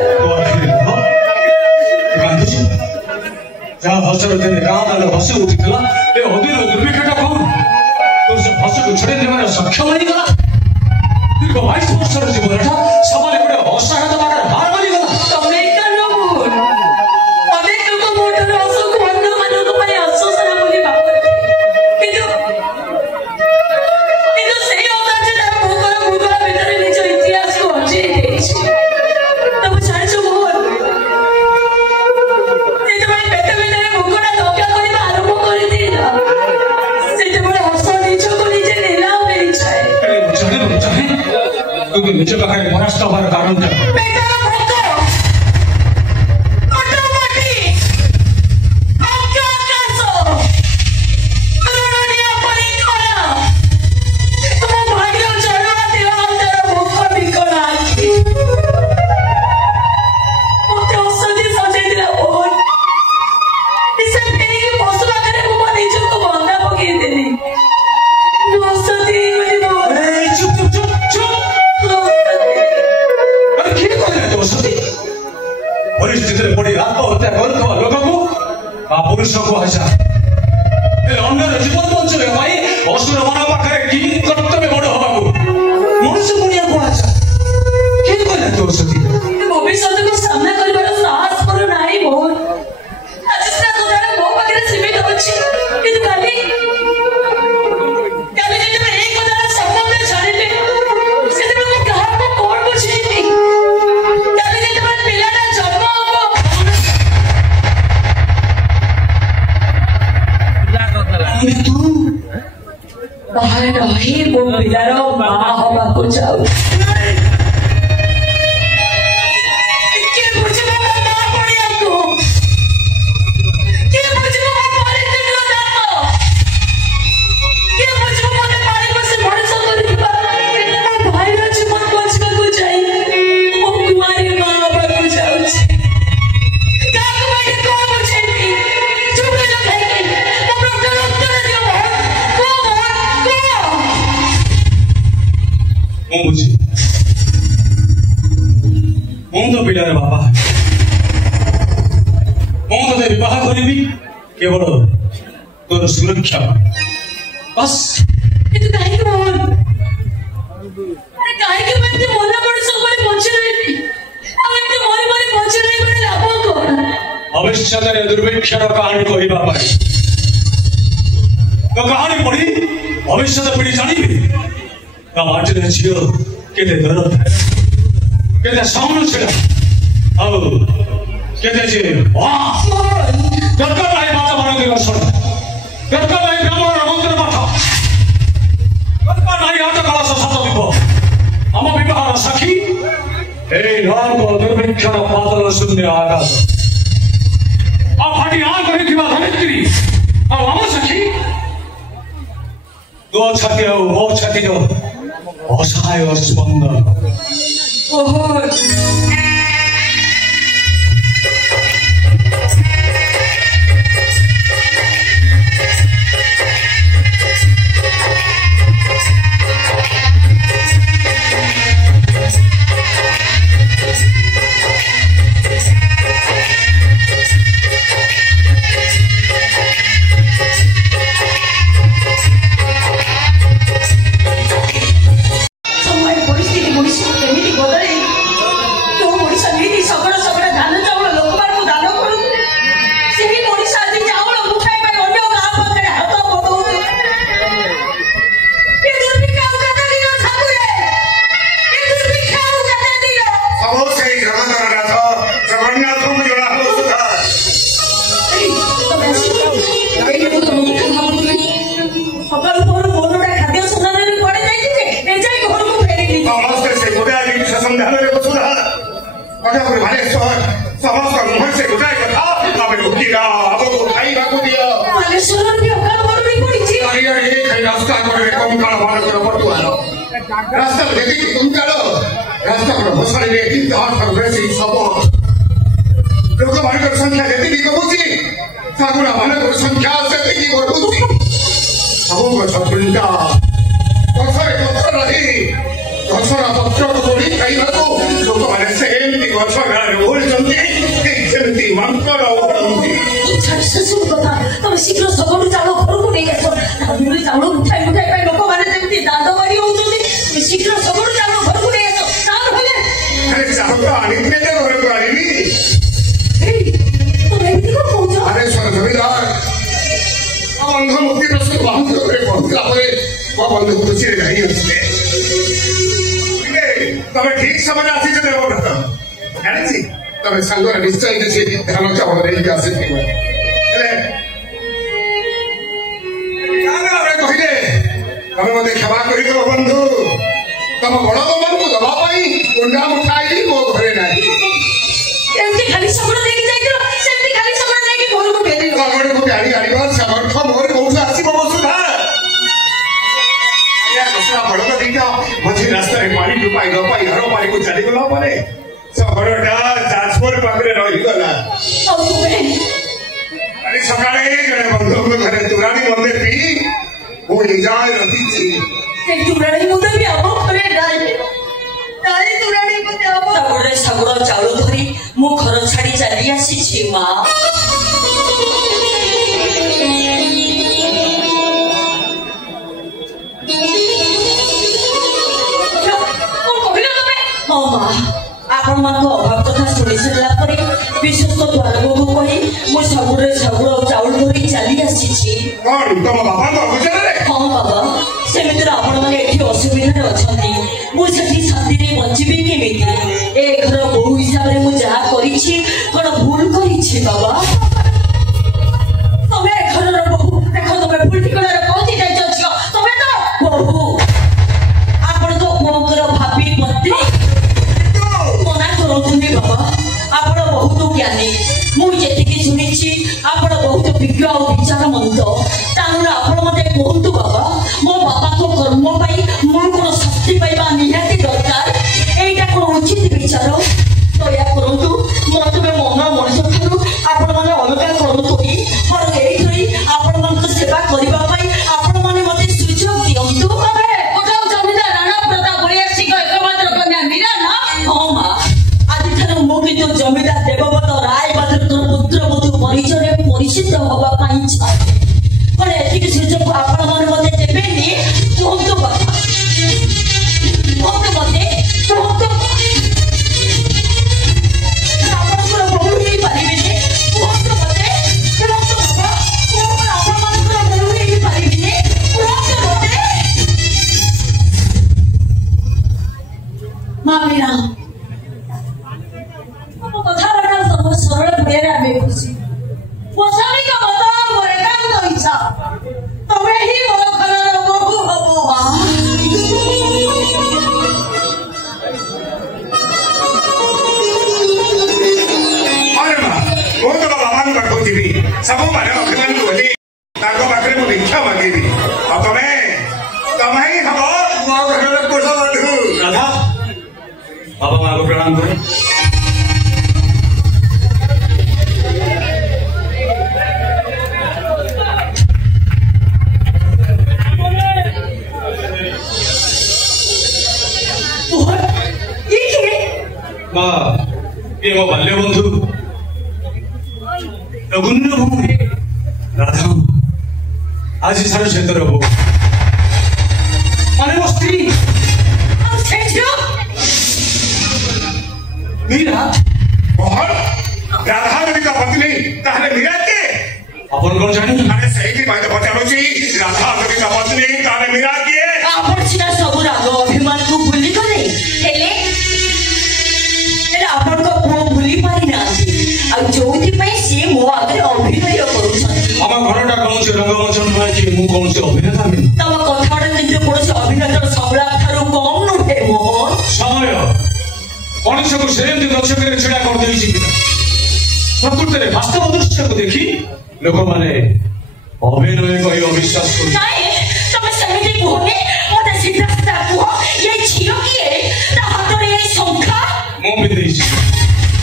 गांधी जा हसर दे गाँव वाले हसी उठितला ए अधीर दुर्भिक्षटा कौन तो से हसी को छड़े देबार सक्षम नहीं गला दीर्घ 22 वर्षर जीवनटा सबले गोटे असहायता बाटे हार मारी गला तमे कनो भूल अनेक लोक मोटर असुख बंध मानक पई आश्वासन बोली बात किंतु सेही अदाचे ना भूगोल भितर निज इतिहास को अजे देछि तब जानिছো मोहन सेते भाई पेटे भितर भूगोल दब्या करबा आरंभ करि दिला सेते बड़ हस निज को निजे नेला मेरी छाए चाहे क्योंकि निज पाखे परास्त होबार कारण था परिस्थिति पड़ी आत्महत्या करुवा लोक को पुरुष को हसा अन्य जीवन बचाई असुर मन पाखे कि कर्तव्य बड़ पिलार बाबा ते विवाह करी केवल तोर सुरक्षा बस भविष्य दुर्भिक्षर कहानी कहवा तो कहानी पढ़ी भविष्य पीढ़ी जानी माटी झील के दरद के सहनशील दरकार नहीं वातावरण दिवसन दरकार नहीं ब्राह्मण मंत्र पाठ दरकार नहीं हाथ कलश सत दीप आम विवाह साक्षी दुर्भिक्षर पातल शून्य आकाश फाटी आ धरित्री आम साक्षी दो छाती मो छाती असहाय स्पंदन रास्ता देखी तुम चलो रास्ता पर भोसड़ी में एक दांत पर वैसे सब लोग हमारे को संख्या देती नहीं कबूची सागुना हमारे को संख्या से देखी बढ़ूची सबों को छपुंजा पत्थर रही पत्थर पत्थर को बोली कहीं ना तो लोग हमारे से एमती पत्थर बोल चलते कि चलती मंत्र उड़ती ससुर कथा तुम शीघ्र सबों चालो घर को नहीं कैसो नादुरी चालो उठाई उठाई पे लोग हमारे देती दादा वाली होती शीघ्र सबों चालो घर को नहीं कैसो नाम होले अरे चालो तो आनित में तो घर को आनी नहीं तो नहीं को पहुंचो अरे सुन जमींदार अंधा मुक्ति प्रश्न बांध कर पहुंचला परे वो बंद हो चिरे नहीं उसने तबे ठीक समझ आसी जने बोल रहा है जी तबे संगोर निश्चय जैसे ध्यान चावल नहीं जा सकती हेले काना रे कहिले तबे मते क्षमा करि दो बंधु तब बड़ मन को दबा पाई गुंडा उठाई वो घरे नहीं एमती खाली सबड़ देके जाइलो सेमती खाली सबड़ देके घर को भेलिलो सागड़ को गाड़ी गाड़ी बार समर्थ मोर बहुत आसी बसुधा या दूसरा बड़ को देखा मझे रास्ता रे पानी डुबाई डुबाई हरो पानी को चली गला परे सबड़टा जाजपुर पाखरे रही गला तो तुम्हें अरे सकाळे गणे बंधु घरे तुरानी मंदिर पी वो ले जाय रही थी से तुरानी मुदे भी अब घरे डाली तुरानी मुदे अब सबड़े सबड़ चाउल धरी मु घर छाड़ी चली आसी छी मां आपण मान अभाव कथा शुणी सारा पर विश्वस्त द्वार को कही मु सबुरे सबुर चाउल धरी चली आसी कौन तुम बाबा को बुझे रे हां बाबा सेमितिर आपण माने एठी असुविधा अछंती मु सठी शांति रे बंचिबे केमिति ए घर बहु हिसाब रे मु जा करिछि कोन भूल करिछि बाबा तमे घर रो बहु देखो तमे भूल ठिकाना रे पहुंची जाइछ तमे तो बहु आपण तो मोर भाबी मामीना अब कथा बता सब सरल भएर आबे खुशी पोसामी का बताओ मोरे काम तो इच्छा तबे ही मोर घरर बहु हबो अरे मां वो तो बाबा मान का खोजीबी सब माने अभिमान बोली ताको पाखरे मो भिक्षा मागेबी अब तमे ही हबो मो घरर पोसा बंधु राधा बाबा मां को प्रणाम करो मां ये मो बाल्य बंधु रघुन्द्र भूमि राधा आज सारे क्षेत्र हो माने वो स्त्री मीरा बहुत राधा देवी का पत्नी ताहले मीरा के अपन कौन जाने अरे सही की बात बतालो छी राधा देवी का पत्नी ताहले मीरा के आपण छिना सब राग अभिमान को भूली गले हेले आपण को पुओ भूली पारी ना आ जोति पई से मो आगे अभिनय करू हम घरटा कौन से रंगमंच में कि मु कौन से अभिनेता में तब कथाटा किंतु कोन से अभिनेता सबला थारु कम नुहे मोहन समय मनुष्य को सेमती दर्शक छिड़ा कर देछि प्रकृति वास्तव दृश्य को देखी लोक माने अभिनय कहि अविश्वास कर नाही तब समिति कोने मते सीधा सीधा को ये छियो किए ता हाथ रे ये संखा मु भी देछि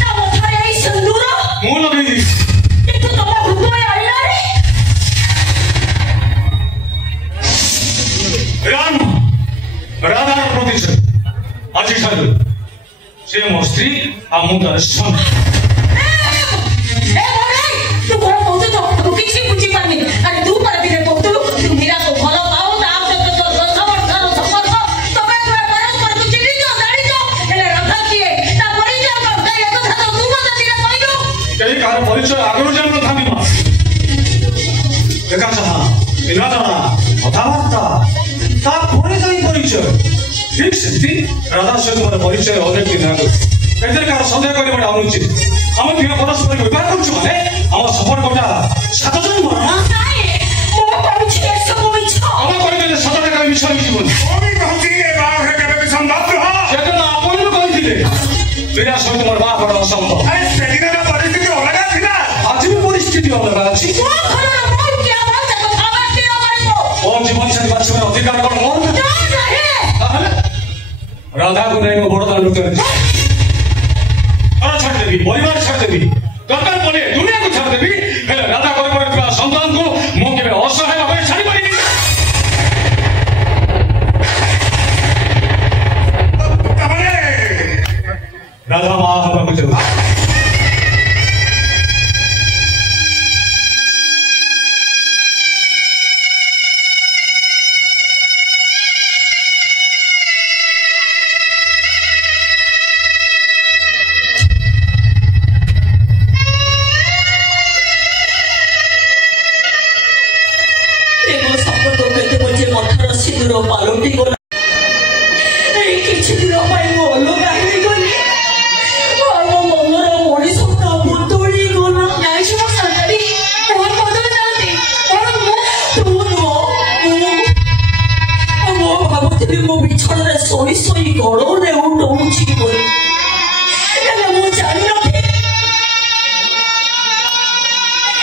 ता मथा रे ये सिंदूर मु लगे देछि किंतु तब हृदय आइला रे राम राधा प्रतिशत आज खालु से मो स्त्री आ मु तार स्वामी ए मोरे तू कोन कहत तो किछि बुझी पानी अरे तू पर बिने कहतु तू मीरा को भलो पाओ ता तो सबर करो संपर्क तबे तू परस्पर तू चिनी जो जानी जो एले राधा किए ता परिचय का दे एक था तू मत दिए कहियो कई कार परिचय आगरो जान थामी मा देखा छहा निराधना कथावार्ता ता कोने जाई परिचय ठीक से राधा सहित मोर परिचय अनेक दिन आगो एते कार संदेह करे बडा अनुचित हम दुई परस्पर व्यवहार करछु माने हम संपर्कटा 7 जन मरना नाही ओ कहछि ए सब मिछ हम कहि देले 7 टका मिछ जीवन ओबी कहूची ए बाग है केबे संभव रहा जेतना आपण कहि दिले मेरा सहित मोर बाप कर असंभव अरे सेदिन का परिस्थिति अलग थिला आज भी परिस्थिति अलग अछि ओ खरना मोर के आवाज तो खावा के मारिबो ओ जीवन छाड़ी बाछमे अधिकार कोन मोर नाही राधा को नहीं मैं बड़ा दान कर छाड़ देवी परिवार छाड़ देवी दरकार पड़े दुनिया को छाड़ देवी राधा को संतान को मो के असहाय भाव छाड़ी पारि राधा मां हवा को चलो पालोटी को किसी दिन पाई वो लोग आए गले और वो मंगल मोड़ी सकता बुतोड़ी को ना नाइश में सरकारी बहुत बदल जाते और वो भागवत भी वो बिछड़ रे सोई सोई घरों रे उठौची बोली एले वो जानी न थे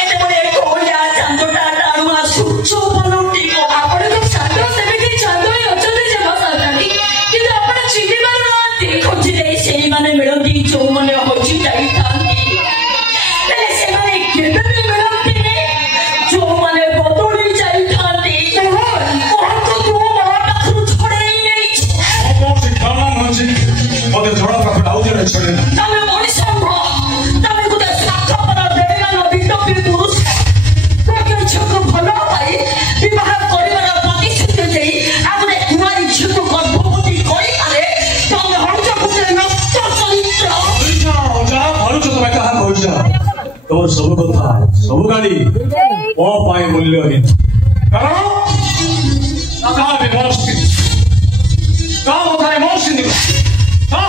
एले बोले कोया चांदोटा टाड़ुआ सुचो पालोटी को आपड़े को चांदो से भी चांदो ही अचल जे बसातानी किंतु आपण चिनी मारू नाती खोजी दे सेई माने मिलंती जो माने होची जाई थांती एले से माने केबे भी मिलंती ने जो माने बदली जाई थांती कोन को तू मोर पाखरु छोड़े नहीं कौन से काम होची मते झड़ा पाखर आउ जने छोड़े तमे मोनी संभव तमे गुदे साखा पर देगा न बिटो भी पुरुष प्रके छको भलो पाई विवाह करिवार प्रतिश्रुति देई आगुने कुमारी झिको गर्भवती करी पारे तमे हंस गुदे नष्ट चरित्र जा भरू छ तमे कहा कहछ तो सब कथा सब गाड़ी ओ पाए मूल्यहीन कारण का व्यवस्थित का होता है मौसिन का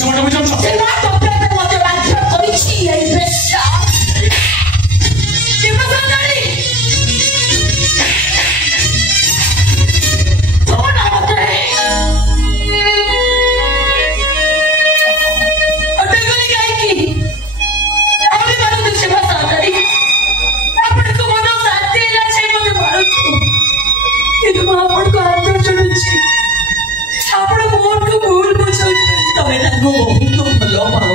ସେଟା ବୁଝାଉଛ ସେବା କର୍ତ୍ତବ୍ୟ ମୋତେ ବାଧ୍ୟ କରିଛି ଏଇ ବେଶ୍ୟା ଶିବସୁନ୍ଦରୀ ଶୁଣ ମୋତେ ଅଟକଲି କାହିଁକି ଆମେ ମାନନ୍ତୁ ଶିବସୁନ୍ଦରୀ ଆପଣଙ୍କ ମନ ଶାନ୍ତି ହେଲା ସେ ମୋତେ ମାନନ୍ତୁ କିନ୍ତୁ ମୁଁ ଆପଣଙ୍କ ହାତ ଯୋଡୁଛି ଆପଣ ମୋଠୁ ଭୁଲ ବୁଝନ୍ତି ତମେ ତାଙ୍କୁ ବହୁତ ଭଲ ପାଅ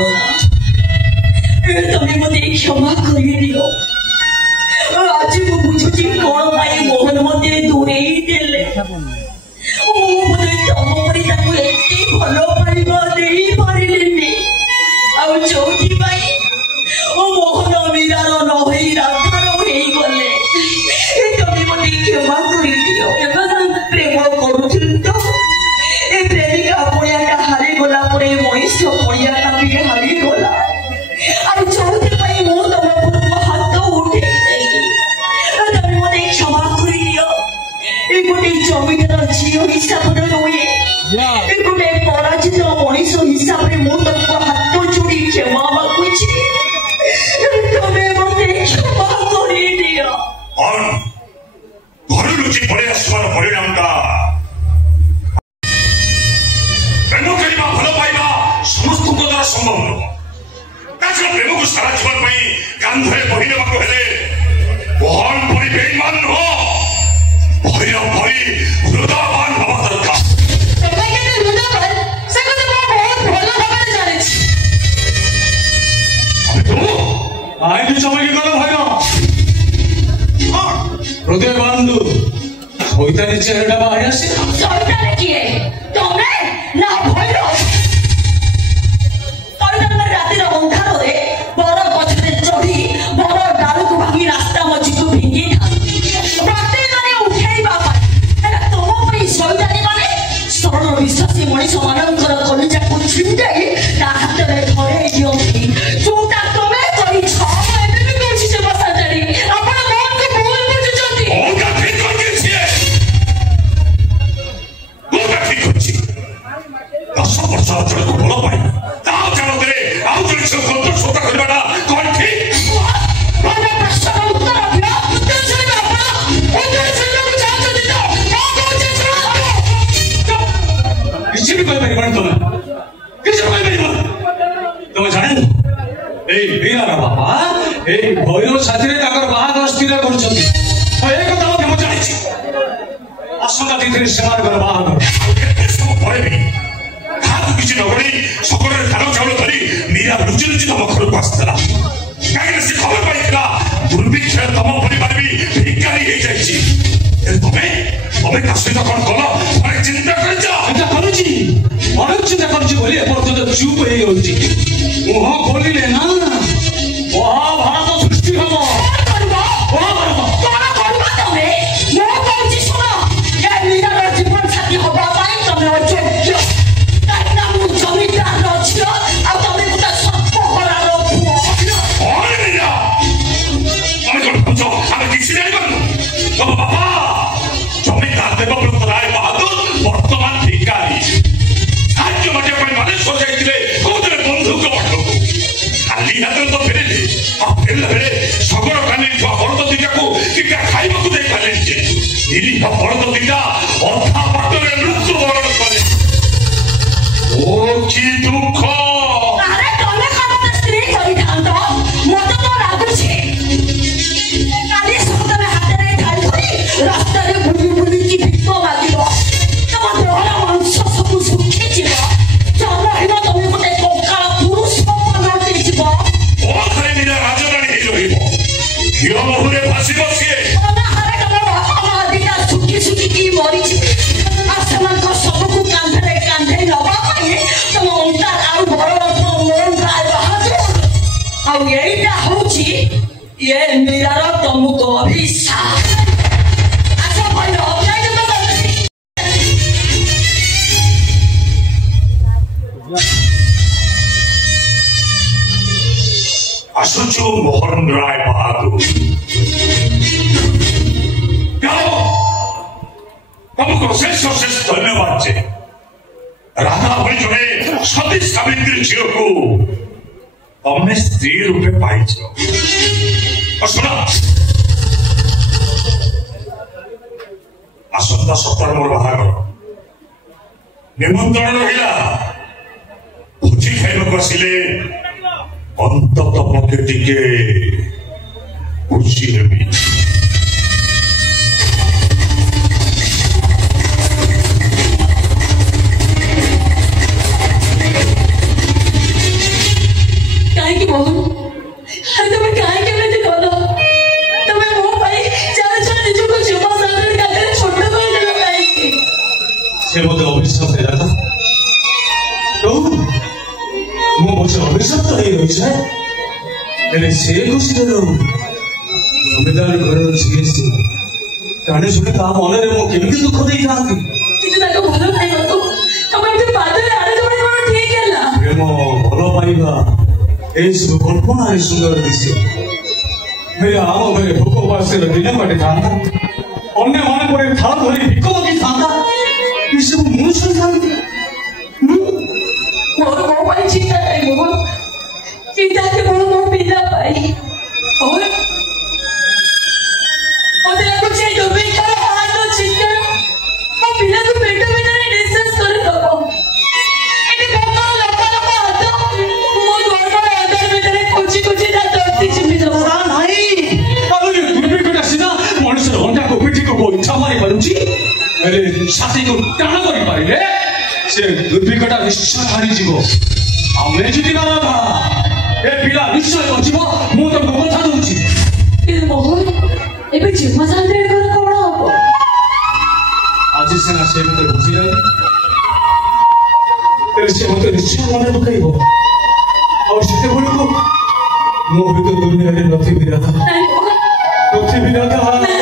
ନା ତମେ ମୋତେ କ୍ଷମା କରିଦିଅ ଆଜି ମୁଁ ବୁଝୁଛି କଣ ପାଇଁ ମୋହନ ମୋତେ ଦୂରେଇ ଦେଲେ ମୁଁ ବୋଧେ ତମ ପରି ତାକୁ ଏତେ ଭଲ ପାଇବା ଦେଇପାରିଲିନି ଆଉ ଯୋଉଥିପାଇଁ ମୋହନ ମୀରାର ନ ହେଇ ରାଧାର ହେଇଗଲେ ତମେ ମୋତେ କ୍ଷମା କରିଦିଅ ପ୍ରେମ କରୁଥିଲି ତ ଏ ପ୍ରେମିକା ପଡ଼ିଆଟା ହାରିଗଲା ପରେ ମଣିଷ ପଡ଼ିଆଟା ବି ହାରିଗଲା ଆଉ ଯୋଉଥିପାଇଁ ମୁଁ ତମ ପୂର୍ବ ହାତ ଉଠେଇ ଦେଲି ତମେ ମୋତେ କ୍ଷମା କରିଦିଅ ଏ ଗୋଟେ ଜମିଦାର ଝିଅ ହିସାବରେ ନୁହେଁ ଏ ଗୋଟେ ପରାଜିତ ମଣିଷ ହିସାବରେ ମୁଁ ତମ ହାତ ଯୋଡ଼ି କ୍ଷମା ମାଗୁଛି ତମେ ମୋତେ କ୍ଷମା କରିଦିଅ ଘରୁ ଲୁଚି ପଳେଇ ଆସିବାର ପରିଣାମଟା ପ୍ରେମ କରିବା ଭଲ ପାଇବା ସମସ୍ତଙ୍କ ଦ୍ୱାରା ସମ୍ଭବ ନୁହଁ ତାଛଡ଼ା ପ୍ରେମକୁ ସାରା ଜୀବନ ପାଇଁ କାନ୍ଧରେ ବହି ନେବାକୁ ହେଲେ ବହନ ପରି ବେଇମାନ ନୁହଁ ଭୟ ପରି ହୃଦୟବାନ ହେବା ଦରକାର ତମେ କେତେ ହୃଦୟବାନ ସେ କଥା ମୁଁ ବହୁତ ଭଲ ଭାବରେ ଜାଣିଛି କାହିଁକି ଚମକି ଗଲ ଭାଇ ହୃଦୟ ବନ୍ଧୁ ଶୈତାନୀ ଚେହେରା ବାହାରି ଆସି ଶୈତାନ କିଏ ତମେ ନା ଭୈରବ ଶୈତାନ ରାତିର ଅନ୍ଧାରରେ ବର ଗଛରେ ଚଢି ବର ଡାଳକୁ ଭାଙ୍ଗି ରାସ୍ତା ମଝିକୁ ଫିଙ୍ଗିଥାନ୍ତି ପ୍ରତ୍ୟେକରେ ଉଠେଇବା ପାଇଁ ହେଲେ ତମ ପାଇଁ ଶୈତାନୀ ମାନେ ସରଳ ବିଶ୍ୱାସୀ ମଣିଷ ମାନଙ୍କର କଲିଜାକୁ ଛିଣ୍ଡାଇ ତା ହାତରେ ଧରେଇ ଦିଅନ୍ତି ଯୋଉଟା ତମେ କରିଛ ଏବେ ବି କହୁଛି ସେ ବସାଚାରୀ ଆପଣ ମନକୁ ଭୁଲ ବୁଝୁଛନ୍ତି ଦଶ ବର୍ଷ ଅଞ୍ଚଳକୁ ଭଲ ପାଇ ତା ଅଞ୍ଚଳରେ ଆଉ ଜଣେ ସନ୍ତାନ କରିବାଟା କଣ ଠିକ ପ୍ରଶ୍ନର ଉତ୍ତର ଦିଅ ଉତ୍ତର ଶୁଣିବେ ଆପଣ ଉତ୍ତର ଶୁଣିବାକୁ ଚାହୁଁଛନ୍ତି ତ କଣ କହୁଛି କିଛି ବି କହିପାରିବନି ତମେ କିଛି କହିପାରିବନି ତମେ ଜାଣିନ ଏଇ ମୀରାର ବାପା ଏଇ ଭୈରବ ସାଥିରେ ତାଙ୍କର ବାହାଘର ସ୍ଥିର କରୁଛନ୍ତି ଏ କଥା ମଧ୍ୟ ମୁଁ ଜାଣିଛି ଆସନ୍ତା ତିଥିରେ ସେମାନଙ୍କର ବାହାଘର କେତେ ସବୁ ପରେ ବି କାହାକୁ କିଛି ନ କରି ସକଳରେ ଧାନ ଚାଉଳ ଧରି ମୀରା ଲୁଚି ଲୁଚି ତମ ଘରକୁ ଆସିଥିଲା କାହିଁକିନା ସେ ଖବର ପାଇଥିଲା ଦୁର୍ଭିକ୍ଷରେ ତମ ପରିବାର ବି ଭିକାରୀ ହେଇଯାଇଛି ତମେ ତା ସହିତ କଣ କଲ ଚିନ୍ତା କରିଛ ଚିନ୍ତା କରୁଛି ଅନେକ ଚିନ୍ତା କରୁଛି ବୋଲି ଏପର୍ଯ୍ୟନ୍ତ ଚୁପ୍ ହେଇଯାଉଛି ମୁହଁ ଖୋଲିଲେ ନା ମହାଭାରତ ସୃଷ୍ଟି ହବ ଜୀବନ ସାଥୀ ହବା ପାଇଁ ତମେ ଅଯୋଗ୍ୟ କାହିଁକିନା ମୁଁ ଜମିଦାରର ଝିଅ ଆଉ ତମେ ଗୋଟେ ସର୍ବହରାର ପୁଅ ଆମେ କିଛି ଜାଣିପାରୁନୁ ତମ ବାପା ଜମିଦାର ଦେବବ୍ରତ ରାୟ ବାହାଦୁର ବର୍ତ୍ତମାନ ଭିକାରୀ ସାହାଯ୍ୟ ମାଟିବା ପାଇଁ ବାଲେଶ୍ୱର ଯାଇଥିଲେ କହୁଥିଲେ ବନ୍ଧୁକ ମଠକୁ ଖାଲି ହାତରେ ତ ଫେରିଲେ ଆଉ ଫେରିଲା ବେଳେ ଶଗର କାନି ଛୁଆ ବଳଦ ଦିଟାକୁ ଟିକା ଖାଇବାକୁ ଦେଇ ପାରିଲେନି ଯେ ନିରୀହ ବଳଦ ଦିଟା ଅଧା ବାଟରେ ମୃତ୍ୟୁବରଣ କଲେ ଓ କି ଦୁଃଖ ଆରେ ତମେ କଣ ମତେ ସ୍ତ୍ରୀ କରିଥାନ୍ତ ମତେ ତ ଲାଗୁଛି କାଲି ସକାଳେ ହାତରେ ଧାଡ଼ି ଧରି ରାସ୍ତାରେ ବୁଲି ବୁଲିକି ଭିକ ମାଗିବ ତମ ଦେହର ମାଂସ ସବୁ ଶୁଖିଯିବ ଜନ୍ମହୀନ ତମେ ଗୋଟେ କଙ୍କାଳ ପୁରୁଷ ପାଲଟିଯିବ ଘରେ ନିଜ ରାଜରାଣୀ ହେଇ ରହିବ ଝିଅ ବହୁରେ ଭାସିବ ସିଏ ଅନାହାରେ ତମ ବାପା ମା ଦିଟା ଶୁଖି ଶୁଖିକି ମରିଯିବେ ଆଉ ସେମାନଙ୍କ ସବୁକୁ କାନ୍ଧରେ କାନ୍ଧେଇ ନବା ପାଇଁ ତମ ଅଣ୍ଟାର ଆଉ ବଡ ବାହାଦୁର ଆଉ ଏଇଟା ହଉଛି ଏ ମୀରାର ତମକୁ ଅଭିଶାପ ଆଚ୍ଛା ଭଲ ଅଭିନୟ କରୁଛି ଆସୁଛୁ ମୋହନ ରାୟ ବାହାଦୁର ତମକୁ ଅଶେଷ ଅଶେଷ ଧନ୍ୟବାଦ ଯେ ରାଧା ଭଳି ଜଣେ ସତୀ ସାବିତ୍ରୀ झील को तमें स्त्री रूपे पाई शुण आसंता सप्ताह मोर बाहागर निमंत्रण रहा भोजी खाइबा आसिले अंतत पक्षे टिके बुझी नेबी काहे मोहन अरे तुम्हें काहे केमिति कलो तुम्हें मो पाई चार चार निजो को जीवा सागर काकर छोट कोई देलो काहे की से मते अभिशाप देला था तो मो बचे अभिशाप तो हे होइछ एले से खुशी देलो जमीदार घर झिए से काने सुने ता मने रे मो केमिति दुख देई थांती किछ ताको भलो नाही करतो तुम्हें ते पादरे आरे तुम्हें कोन ठीक हैला प्रेम भलो पाइबा ए सब कल्पना है सुंदर दृश्य मेरे आम मेरे भोक उपास दिन बाटे था अन्य मन पर था धरी भिक मागी था ये सब मनुष्य था मोर मो पाई चिंता नहीं मोहन चिंता के मोर मो पिला पाई और ओदला कुछ जो भी कर हाथ तो चिंता मो पिला को पेट में नहीं डिस्कस कर दो एटे भोकर लका लका हाथ मो द्वार पर अंदर में कुछ कुछ ना दर्द चिपी दो नहीं अरे दुर्भिक्ष सीधा मनुष्य अंडा को पिठी को इच्छा मारी पारुची अरे छाती को टाण करि पारिले से दुर्भिक्षटा निश्चय हारी जीवो आमे जति ना था ए पिला निश्चय बचिबो मु तो कथा दउची ए मोहन एबे जिम्मा जानते कर कोन हो आज से ना से मते बुझी जाई तेरे से मते निश्चय मने पकाइबो और सेते बोल को मो भी तो दुनिया रे नथि बिराता नहीं नथि बिराता